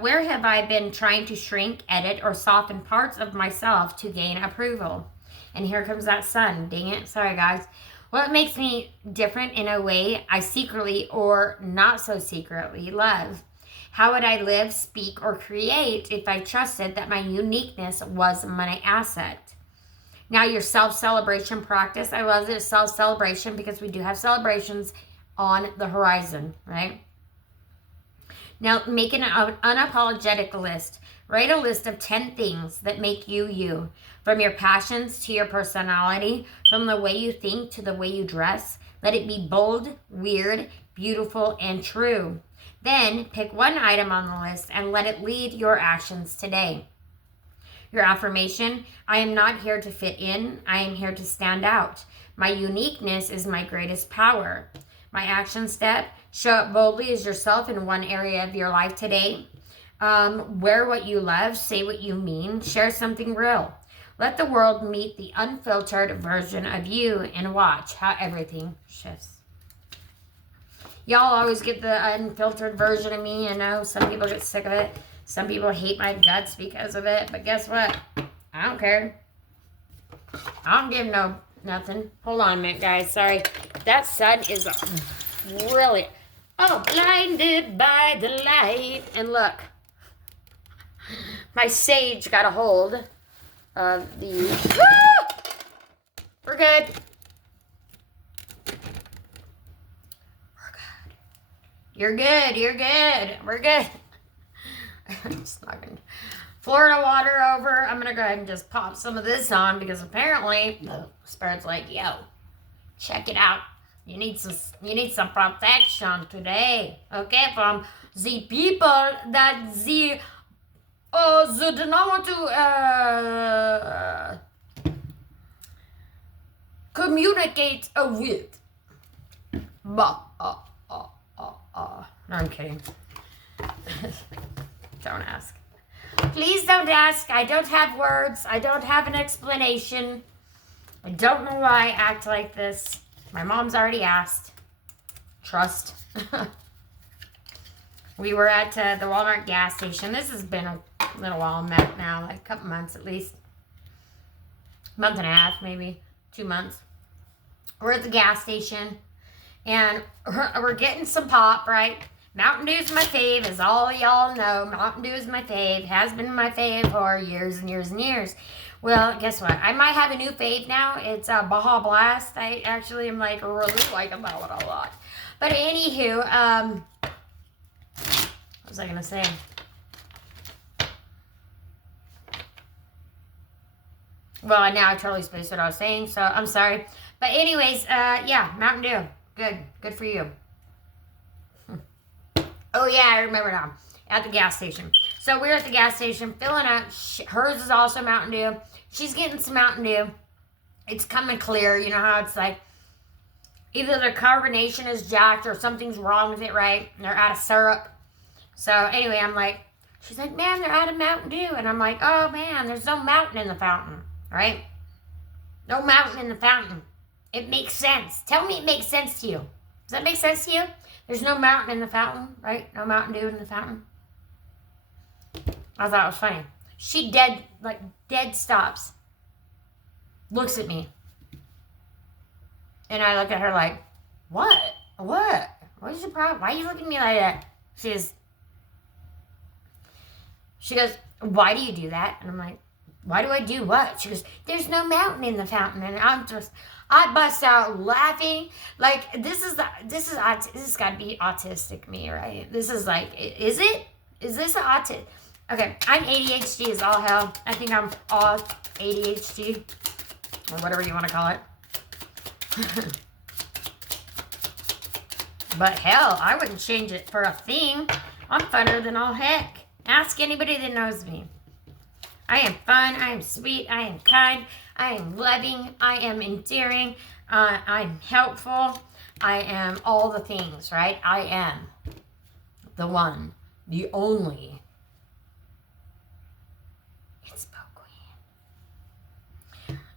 Where have I been trying to shrink, edit, or soften parts of myself to gain approval? And here comes that sun. Dang it. Sorry, guys. What makes me different in a way I secretly or not so secretly love? How would I live, speak, or create if I trusted that my uniqueness was my asset? Now, your self-celebration practice. I love this self-celebration because we do have celebrations on the horizon, right? Now, make an unapologetic list. Write a list of 10 things that make you you. From your passions to your personality, from the way you think to the way you dress. Let it be bold, weird, beautiful, and true. Then pick one item on the list and let it lead your actions today. Your affirmation, I am not here to fit in. I am here to stand out. My uniqueness is my greatest power. My action step, show up boldly as yourself in one area of your life today. Wear what you love, say what you mean, share something real. Let the world meet the unfiltered version of you and watch how everything shifts. Y'all always get the unfiltered version of me. I know some people get sick of it. Some people hate my guts because of it. But guess what? I don't care. I don't give no nothing. Hold on a minute, guys. Sorry. That sun is really... Oh, blinded by the light. And look. My sage got a hold of the... We're good. We're good. You're good. You're good. We're good. Just not gonna... Florida water over. I'm gonna go ahead and just pop some of this on because apparently the Spirit's like, yo, check it out. You need some protection today, okay? From the people that they do not want to communicate with. No, I'm kidding. Don't ask. Please don't ask. I don't have words. I don't have an explanation. I don't know why I act like this. My mom's already asked. Trust. We were at the Walmart gas station. This has been a little while now, like a couple months at least. Month and a half, maybe 2 months. We're at the gas station, and we're getting some pop, right? Mountain Dew's my fave, as all y'all know. Mountain Dew is my fave. Has been my fave for years and years and years. Well, guess what? I might have a new fave now. It's Baja Blast. I actually am like really liking that one a lot. But anywho, what was I gonna say? Well, now I totally spaced what I was saying, so I'm sorry. But anyways, yeah, Mountain Dew. Good for you. Oh, yeah, I remember now. At the gas station. So we're at the gas station filling up. Hers is also Mountain Dew. She's getting some Mountain Dew. It's coming clear. You know how it's like either the carbonation is jacked or something's wrong with it, right? And they're out of syrup. So anyway, I'm like, she's like, man, they're out of Mountain Dew. And I'm like, oh, man, there's no mountain in the fountain, right? No mountain in the fountain. It makes sense. Tell me it makes sense to you. Does that make sense to you? There's no mountain in the fountain, right? No Mountain Dew in the fountain. I thought it was funny. She dead stops. Looks at me. And I look at her like, what? What? What is your problem? Why are you looking at me like that? She goes, why do you do that? And I'm like, why do I do what? She goes, there's no mountain in the fountain. And I bust out laughing. Like, this is got to be autistic me, right? This is like, is it? Is this autistic? Okay, I'm ADHD as all hell. I think I'm all ADHD, or whatever you want to call it. But hell, I wouldn't change it for a thing. I'm funner than all heck. Ask anybody that knows me. I am fun, I am sweet, I am kind, I am loving, I am endearing, I'm helpful, I am all the things, right? I am the one, the only Inspo Queen.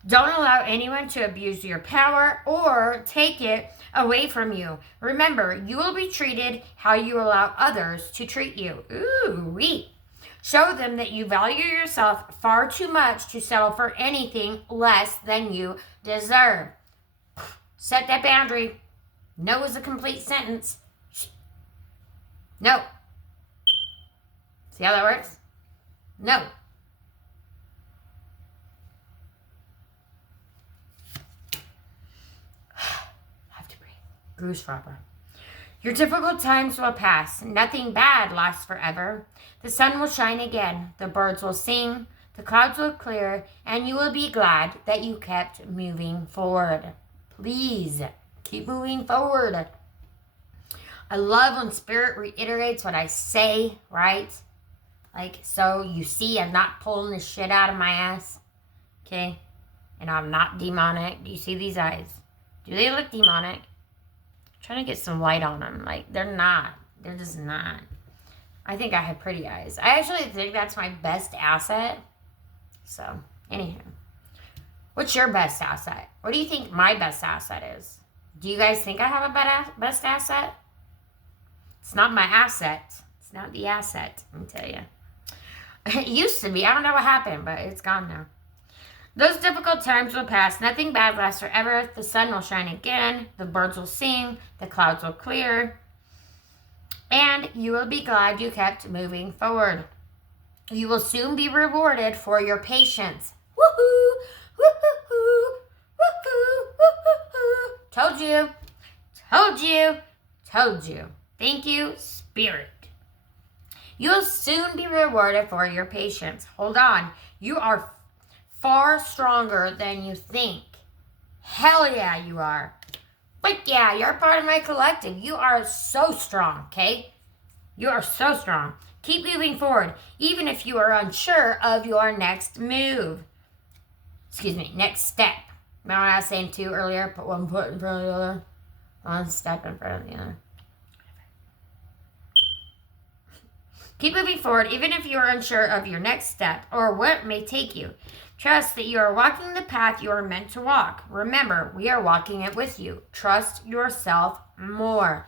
Don't allow anyone to abuse your power or take it away from you. Remember, you will be treated how you allow others to treat you. Ooh-wee. Show them that you value yourself far too much to settle for anything less than you deserve. Set that boundary. No is a complete sentence. No. See how that works? No. Have to breathe. Goose Robber. Your difficult times will pass. Nothing bad lasts forever. The sun will shine again. The birds will sing. The clouds will clear. And you will be glad that you kept moving forward. Please keep moving forward. I love when Spirit reiterates what I say, right? Like, so you see I'm not pulling this shit out of my ass. Okay? And I'm not demonic. Do you see these eyes? Do they look demonic? Trying to get some light on them. Like, they're not. They're just not. I think I have pretty eyes. I actually think that's my best asset. So, anyhow. What's your best asset? What do you think my best asset is? Do you guys think I have a best asset? It's not my asset. It's not the asset, let me tell you. It used to be. I don't know what happened, but it's gone now. Those difficult times will pass. Nothing bad lasts forever. The sun will shine again. The birds will sing. The clouds will clear. And you will be glad you kept moving forward. You will soon be rewarded for your patience. Woohoo! Woohoo! Woohoo! Woohoo! Told you. Told you. Told you. Thank you, Spirit. You'll soon be rewarded for your patience. Hold on. You are far stronger than you think. Hell yeah, you are. But yeah, you're part of my collective. You are so strong, okay? You are so strong. Keep moving forward, even if you are unsure of your next move. Next step. Remember what I was saying too earlier? Put one foot in front of the other. One step in front of the other. Keep moving forward, even if you are unsure of your next step or where it may take you. Trust that you are walking the path you are meant to walk. Remember, we are walking it with you. Trust yourself more.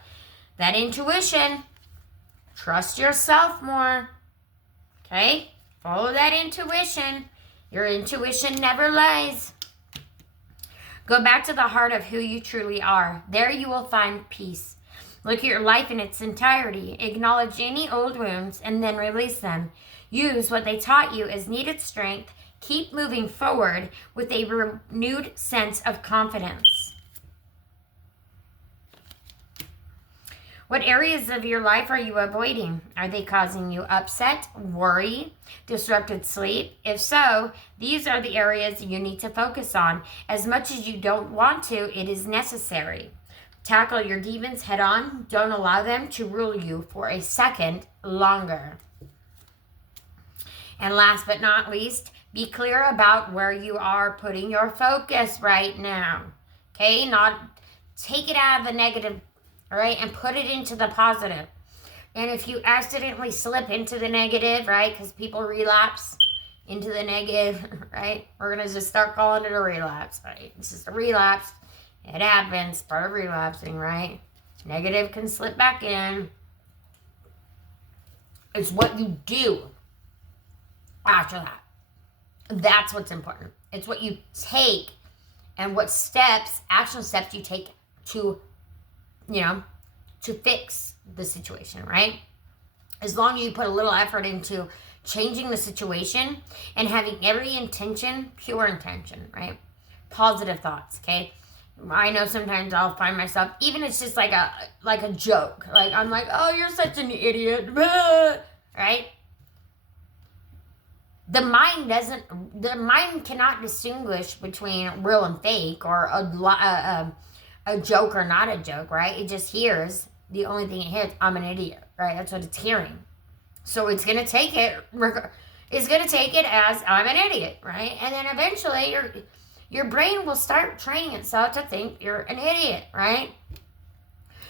That intuition, trust yourself more. Okay? Follow that intuition. Your intuition never lies. Go back to the heart of who you truly are. There you will find peace. Look at your life in its entirety. Acknowledge any old wounds and then release them. Use what they taught you as needed strength. Keep moving forward with a renewed sense of confidence. What areas of your life are you avoiding? Are they causing you upset, worry, disrupted sleep? If so, these are the areas you need to focus on. As much as you don't want to, it is necessary. Tackle your demons head on. Don't allow them to rule you for a second longer. And last but not least, be clear about where you are putting your focus right now. Okay? Not take it out of the negative, all right, and put it into the positive. And if you accidentally slip into the negative, right, because people relapse into the negative, right, we're going to just start calling it a relapse, right? It's just a relapse. It happens, part of relapsing, right? Negative can slip back in. It's what you do after that. That's what's important. It's what you take and what steps, action steps you take to, to fix the situation, right? As long as you put a little effort into changing the situation and having every intention, pure intention, right? Positive thoughts, okay? I know sometimes I'll find myself, even it's just like a joke. Like, I'm like, oh, you're such an idiot, right? The mind cannot distinguish between real and fake or a joke or not a joke, right? It just hears, the only thing it hears, I'm an idiot, right? That's what it's hearing. So it's going to take it as I'm an idiot, right? And then eventually your brain will start training itself to think you're an idiot, right?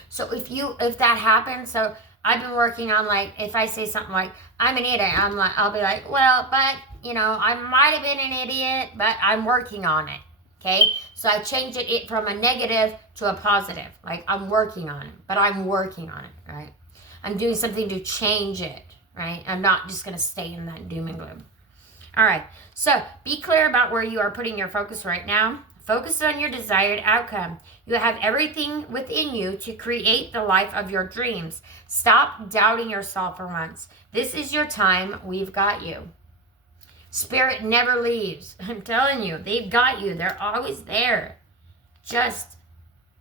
So if that happens, so I've been working on, like, if I say something like, I'm an idiot, I'll be like, well, but, I might have been an idiot, but I'm working on it, okay? So I changed it from a negative to a positive. Like, I'm working on it, but I'm working on it, right? I'm doing something to change it, right? I'm not just going to stay in that doom and gloom. All right, so be clear about where you are putting your focus right now. Focus on your desired outcome. You have everything within you to create the life of your dreams. Stop doubting yourself for once. This is your time. We've got you. Spirit never leaves. I'm telling you, they've got you. They're always there. Just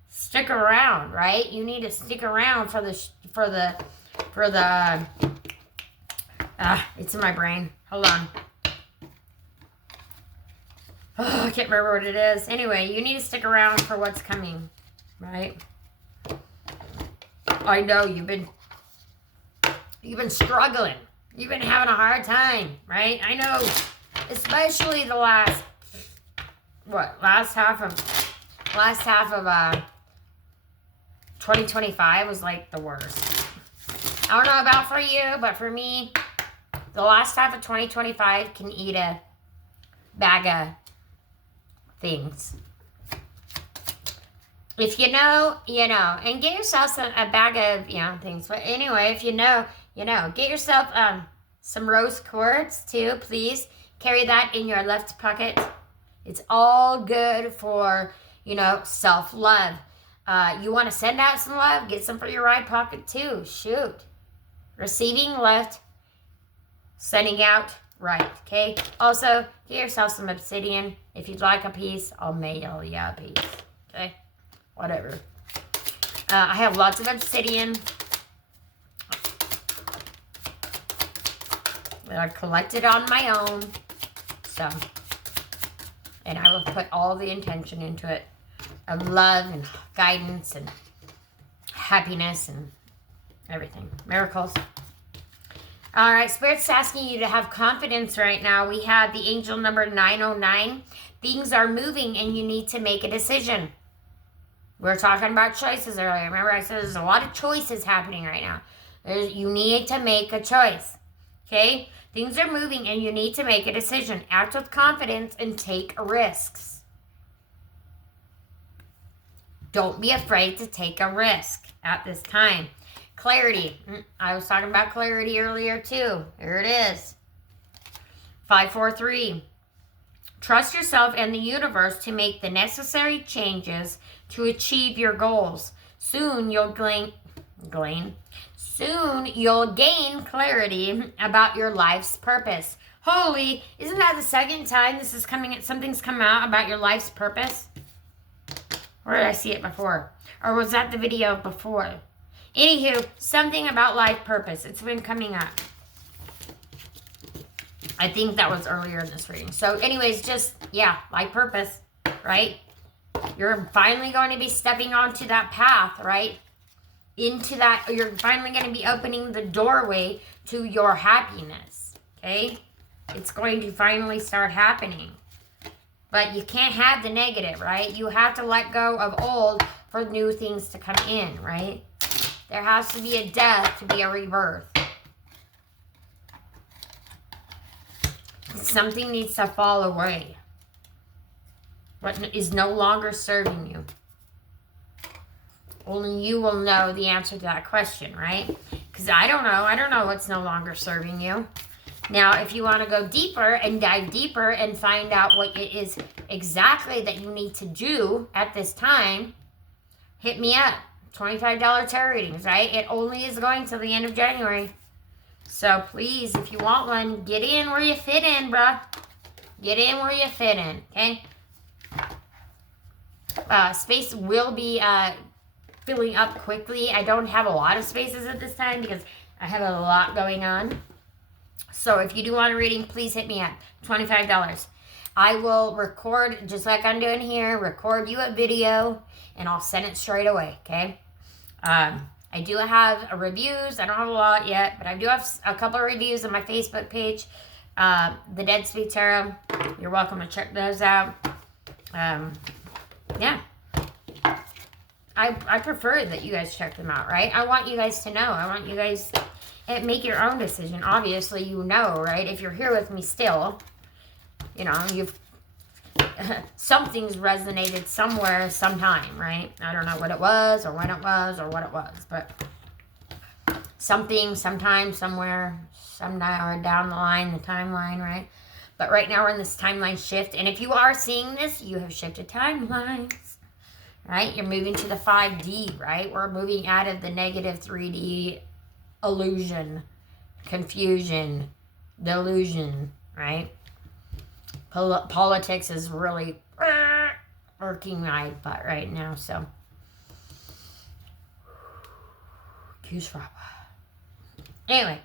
stick around, right? You need to stick around for the it's in my brain. Hold on. Oh, I can't remember what it is. Anyway, you need to stick around for what's coming, right? I know you've been struggling. You've been having a hard time, right? I know, especially the last half of 2025 was like the worst. I don't know about for you, but for me, the last half of 2025 can eat a bag of things. If you know, and get yourself a bag of, things. But anyway, if you know, get yourself some rose quartz too, please. Carry that in your left pocket. It's all good for, self-love. You want to send out some love? Get some for your right pocket too. Shoot. Receiving left, sending out right. Okay? Also, get yourself some obsidian. If you'd like a piece, I'll mail you a piece. Okay? Whatever. I have lots of obsidian that I've collected on my own. So, and I will put all the intention into it of love and guidance and happiness and everything. Miracles. All right, Spirit's asking you to have confidence right now. We have the angel number 909. Things are moving and you need to make a decision. We were talking about choices earlier. Remember I said there's a lot of choices happening right now. You need to make a choice. Okay? Things are moving and you need to make a decision. Act with confidence and take risks. Don't be afraid to take a risk at this time. Clarity. I was talking about clarity earlier too. Here it is. 543. Trust yourself and the universe to make the necessary changes to achieve your goals. Soon you'll gain clarity about your life's purpose. Holy, isn't that the second time something's come out about your life's purpose? Where did I see it before? Or was that the video before? Anywho, something about life purpose. It's been coming up. I think that was earlier in this reading. So anyways, life purpose, right? You're finally going to be stepping onto that path, right? Into that, you're finally going to be opening the doorway to your happiness, okay? It's going to finally start happening. But you can't have the negative, right? You have to let go of old for new things to come in, right? There has to be a death to be a rebirth. Something needs to fall away. What is no longer serving you. Only you will know the answer to that question, right? Because I don't know. I don't know what's no longer serving you. Now, if you want to go deeper and dive deeper and find out what it is exactly that you need to do at this time, hit me up. $25 tarot readings, right? It only is going till the end of January. So please, if you want one, get in where you fit in, bruh. Get in where you fit in, okay? Space will be filling up quickly. I don't have a lot of spaces at this time because I have a lot going on. So if you do want a reading, please hit me up. $25. I will record, just like I'm doing here, record you a video, and I'll send it straight away, okay? I do have reviews. I don't have a lot yet, but I do have a couple of reviews on my Facebook page, The Dead Speak Tarot. You're welcome to check those out. Yeah. I prefer that you guys check them out, right? I want you guys to know. I want you guys to make your own decision. Obviously, you know, right? If you're here with me still, something's resonated somewhere, sometime, right? I don't know what it was or when it was or what it was, but something, sometime, somewhere, somewhere down the line, the timeline, right? But right now we're in this timeline shift, and if you are seeing this, you have shifted timelines, right? You're moving to the 5D, right? We're moving out of the negative 3D illusion, confusion, delusion, right? Politics is really working my butt right now, so. Anyway,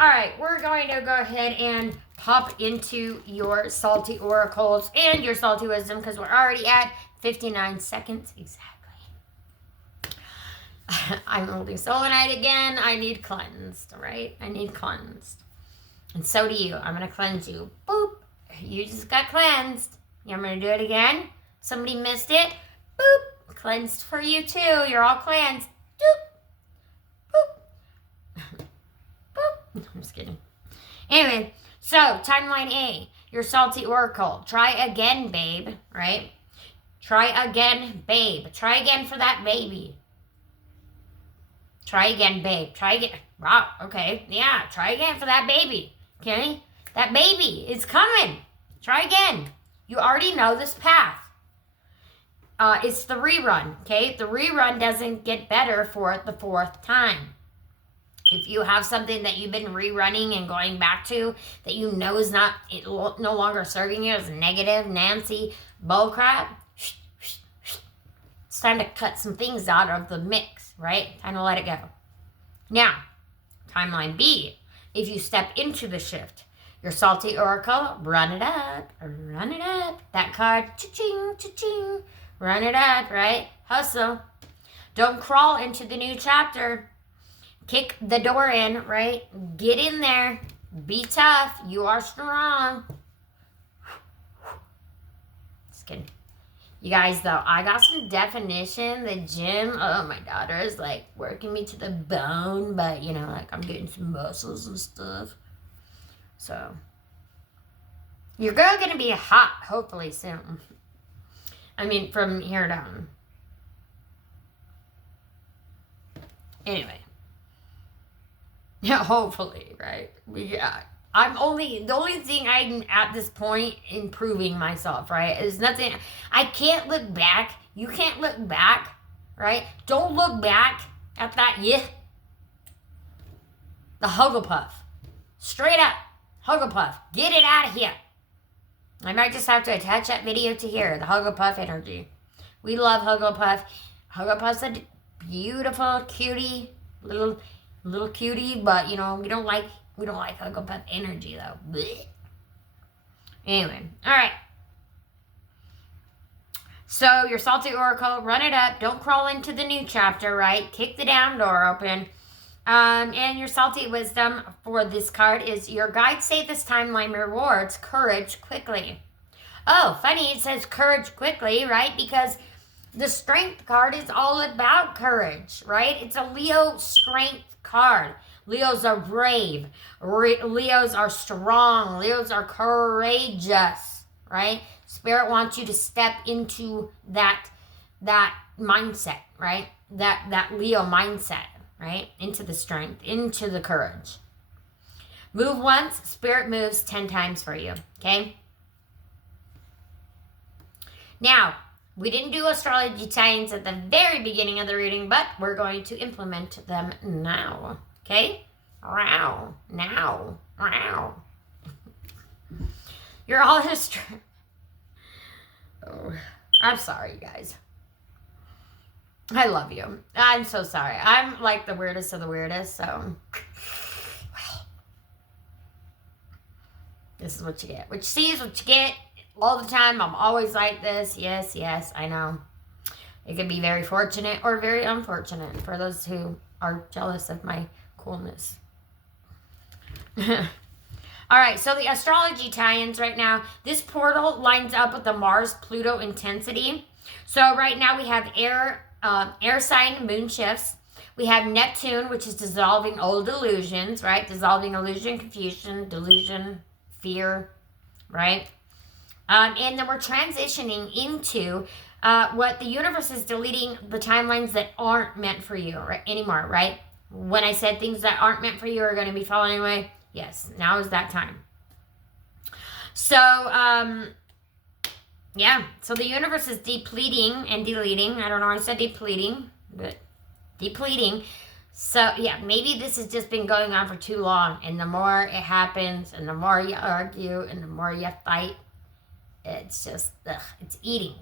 all right, we're going to go ahead and pop into your salty oracles and your salty wisdom because we're already at 59 seconds exactly. I'm holding selenite again. I need cleansed, right? I need cleansed. And so do you. I'm going to cleanse you. Boop. You just got cleansed. I'm going to do it again. Somebody missed it. Boop. Cleansed for you too. You're all cleansed. Boop. Boop. Boop. I'm just kidding. Anyway, so timeline A. Your salty oracle. Try again, babe. Right? Try again, babe. Try again for that baby. Try again, babe. Try again. Wow. Okay. Yeah. Try again for that baby. Okay? That baby is coming. Try again. You already know this path. It's the rerun, okay? The rerun doesn't get better for the 4th time. If you have something that you've been rerunning and going back to that you know is no longer serving you, as negative, Nancy, bullcrap, it's time to cut some things out of the mix, right? Time to let it go. Now, timeline B. If you step into the shift, your salty oracle, run it up, run it up. That card, cha-ching, cha-ching, run it up, right? Hustle. Don't crawl into the new chapter. Kick the door in, right? Get in there. Be tough. You are strong. Just kidding. You guys, though, I got some definition. The gym, oh, my daughter is, like, working me to the bone. But, you know, like, I'm getting some muscles and stuff. So, your girl gonna be hot, hopefully, soon. I mean, from here down. Anyway. Yeah, hopefully, right? Yeah. The only thing I'm at this point improving myself, right? Is nothing. I can't look back. You can't look back, right? Don't look back at that, the Hugglepuff. Straight up, Hugglepuff. Get it out of here. I might just have to attach that video to here, the Hugglepuff energy. We love Hugglepuff. Hugglepuff's a beautiful, cutie, little cutie, but you know, we don't like Hugglepuff energy though. Blech. Anyway, all right. So your salty oracle, run it up. Don't crawl into the new chapter, right? Kick the damn door open. And your salty wisdom for this card is your guides say this timeline rewards courage quickly. Oh, funny, it says courage quickly, right? Because the strength card is all about courage, right? It's a Leo strength card. Leos are brave. Leos are strong. Leos are courageous, right? Spirit wants you to step into that mindset, right? That Leo mindset, right? Into the strength, into the courage. Move once, Spirit moves 10 times for you, okay? Now, we didn't do astrology tie-ins at the very beginning of the reading, but we're going to implement them now. Okay? Wow. Now. Wow. You're all history. Oh, I'm sorry, you guys. I love you. I'm so sorry. I'm like the weirdest of the weirdest, so. This is what you get. What you see is what you get. All the time, I'm always like this. Yes, yes, I know. It could be very fortunate or very unfortunate for those who are jealous of my coolness. All right, so the astrology tie-ins right now, this portal lines up with the Mars-Pluto intensity. So right now we have air sign moon shifts. We have Neptune, which is dissolving old illusions, right? Dissolving illusion, confusion, delusion, fear, right? And then we're transitioning into what the universe is deleting the timelines that aren't meant for you anymore, right? When I said things that aren't meant for you are going to be falling away, yes, now is that time. So, yeah, so the universe is depleting and deleting. I don't know why I said depleting, but depleting. So, yeah, maybe this has just been going on for too long, and the more it happens, and the more you argue, and the more you fight, it's just, it's eating.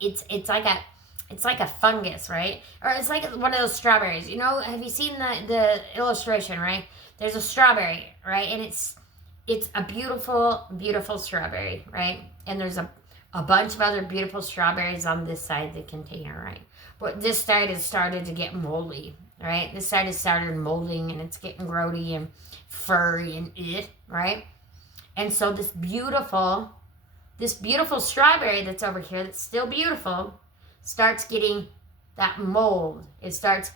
It's like a fungus, right? Or it's like one of those strawberries. You know, have you seen the illustration, right? There's a strawberry, right? And it's a beautiful, beautiful strawberry, right? And there's a bunch of other beautiful strawberries on this side of the container, right? But this side has started to get moldy, right? This side has started molding and it's getting grody and furry and right? And so this beautiful strawberry that's over here, that's still beautiful, starts getting that mold. It starts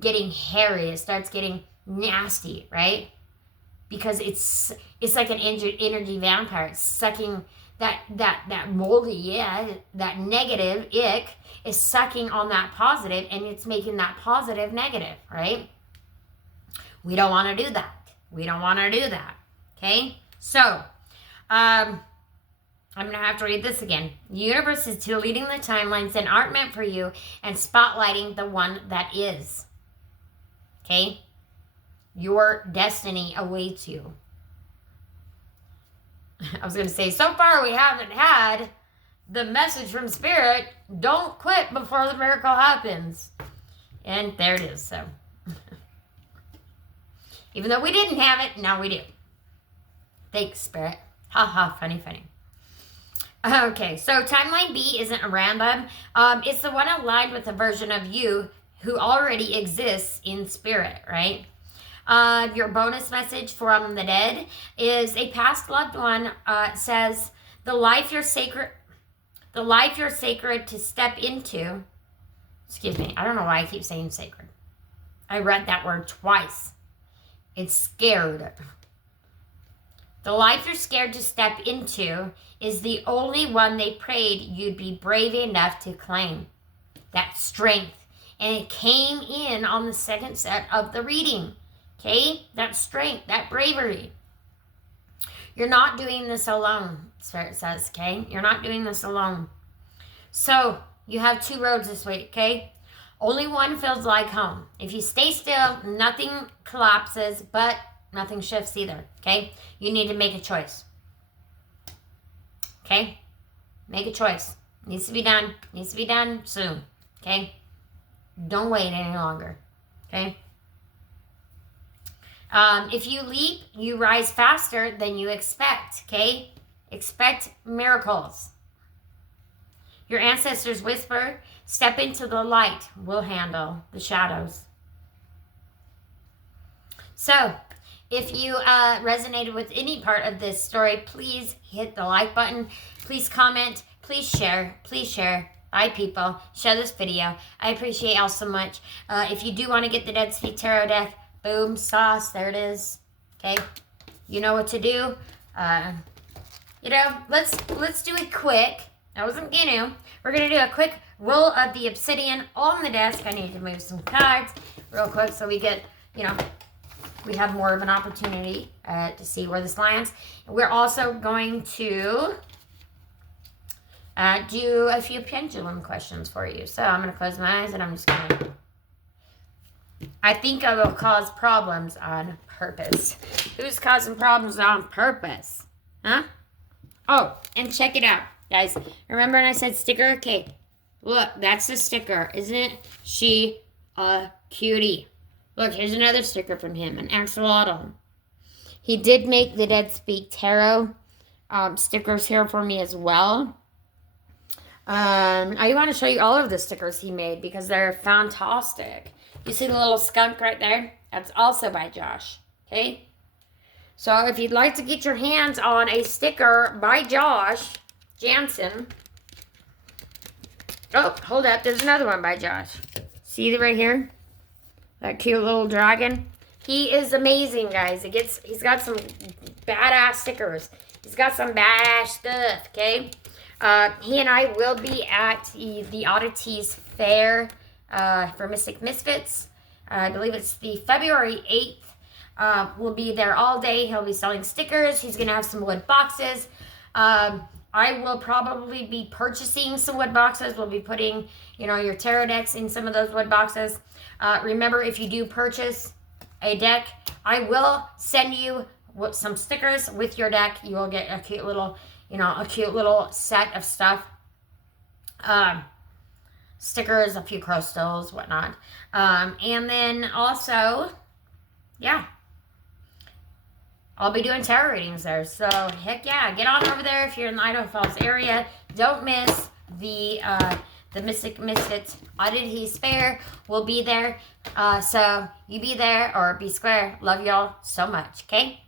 getting hairy. It starts getting nasty, right? Because it's like an energy vampire. It's sucking that moldy, that negative ick is sucking on that positive, and it's making that positive negative, right? We don't want to do that. We don't want to do that. Okay? So, I'm going to have to read this again. The universe is deleting the timelines that aren't meant for you and spotlighting the one that is. Okay? Your destiny awaits you. I was going to say, so far we haven't had the message from Spirit, don't quit before the miracle happens. And there it is. So, even though we didn't have it, now we do. Thanks, Spirit. Ha ha, funny, funny. Okay, so timeline B isn't random. It's the one aligned with the version of you who already exists in spirit, right? Your bonus message from the dead is a past loved one says, the life you're sacred to step into. Excuse me, I don't know why I keep saying sacred. I read that word twice. It's scared. The life you're scared to step into is the only one they prayed you'd be brave enough to claim. That strength. And it came in on the second set of the reading. Okay? That strength, that bravery. You're not doing this alone, Spirit says, okay? You're not doing this alone. So, you have two roads this week, okay? Only one feels like home. If you stay still, nothing collapses, but nothing shifts either, okay? You need to make a choice. Okay? Make a choice. Needs to be done. Needs to be done soon, okay? Don't wait any longer, okay? If you leap, you rise faster than you expect, okay? Expect miracles. Your ancestors whisper, step into the light. We'll handle the shadows. So, if you resonated with any part of this story, please hit the like button. Please comment. Please share. Please share. Bye, people. Share this video. I appreciate y'all so much. If you do want to get the Dead Speak Tarot deck, boom, sauce. There it is. Okay? You know what to do. Let's do it quick. I wasn't gonna. We're gonna do a quick roll of the obsidian on the desk. I need to move some cards real quick so we get, we have more of an opportunity to see where this lands. We're also going to do a few pendulum questions for you. So I'm gonna close my eyes and I'm just gonna. I think I will cause problems on purpose. Who's causing problems on purpose? Huh? Oh, and check it out. Guys, remember when I said sticker? Okay, look, that's the sticker. Isn't she a cutie? Look, here's another sticker from him, an axolotl. He did make the Dead Speak Tarot stickers here for me as well. I want to show you all of the stickers he made because they're fantastic. You see the little skunk right there? That's also by Josh, okay? So if you'd like to get your hands on a sticker by Josh Jansen. Oh, hold up. There's another one by Josh. See right here? That cute little dragon. He is amazing, guys. He's got some badass stickers. He's got some badass stuff, okay? He and I will be at the Oddities Fair for Mystic Misfits. I believe it's the February 8th. We'll be there all day. He'll be selling stickers. He's going to have some wood boxes. I will probably be purchasing some wood boxes. We'll be putting, your tarot decks in some of those wood boxes. Remember, if you do purchase a deck, I will send you some stickers with your deck. You will get a cute little, set of stuff. Stickers, a few crystals, whatnot. And then also, yeah. I'll be doing tarot readings there. So, heck yeah. Get on over there if you're in the Idaho Falls area. Don't miss the Mystic Misfits Oddities Fair. We'll be there. So, you be there or be square. Love y'all so much, okay?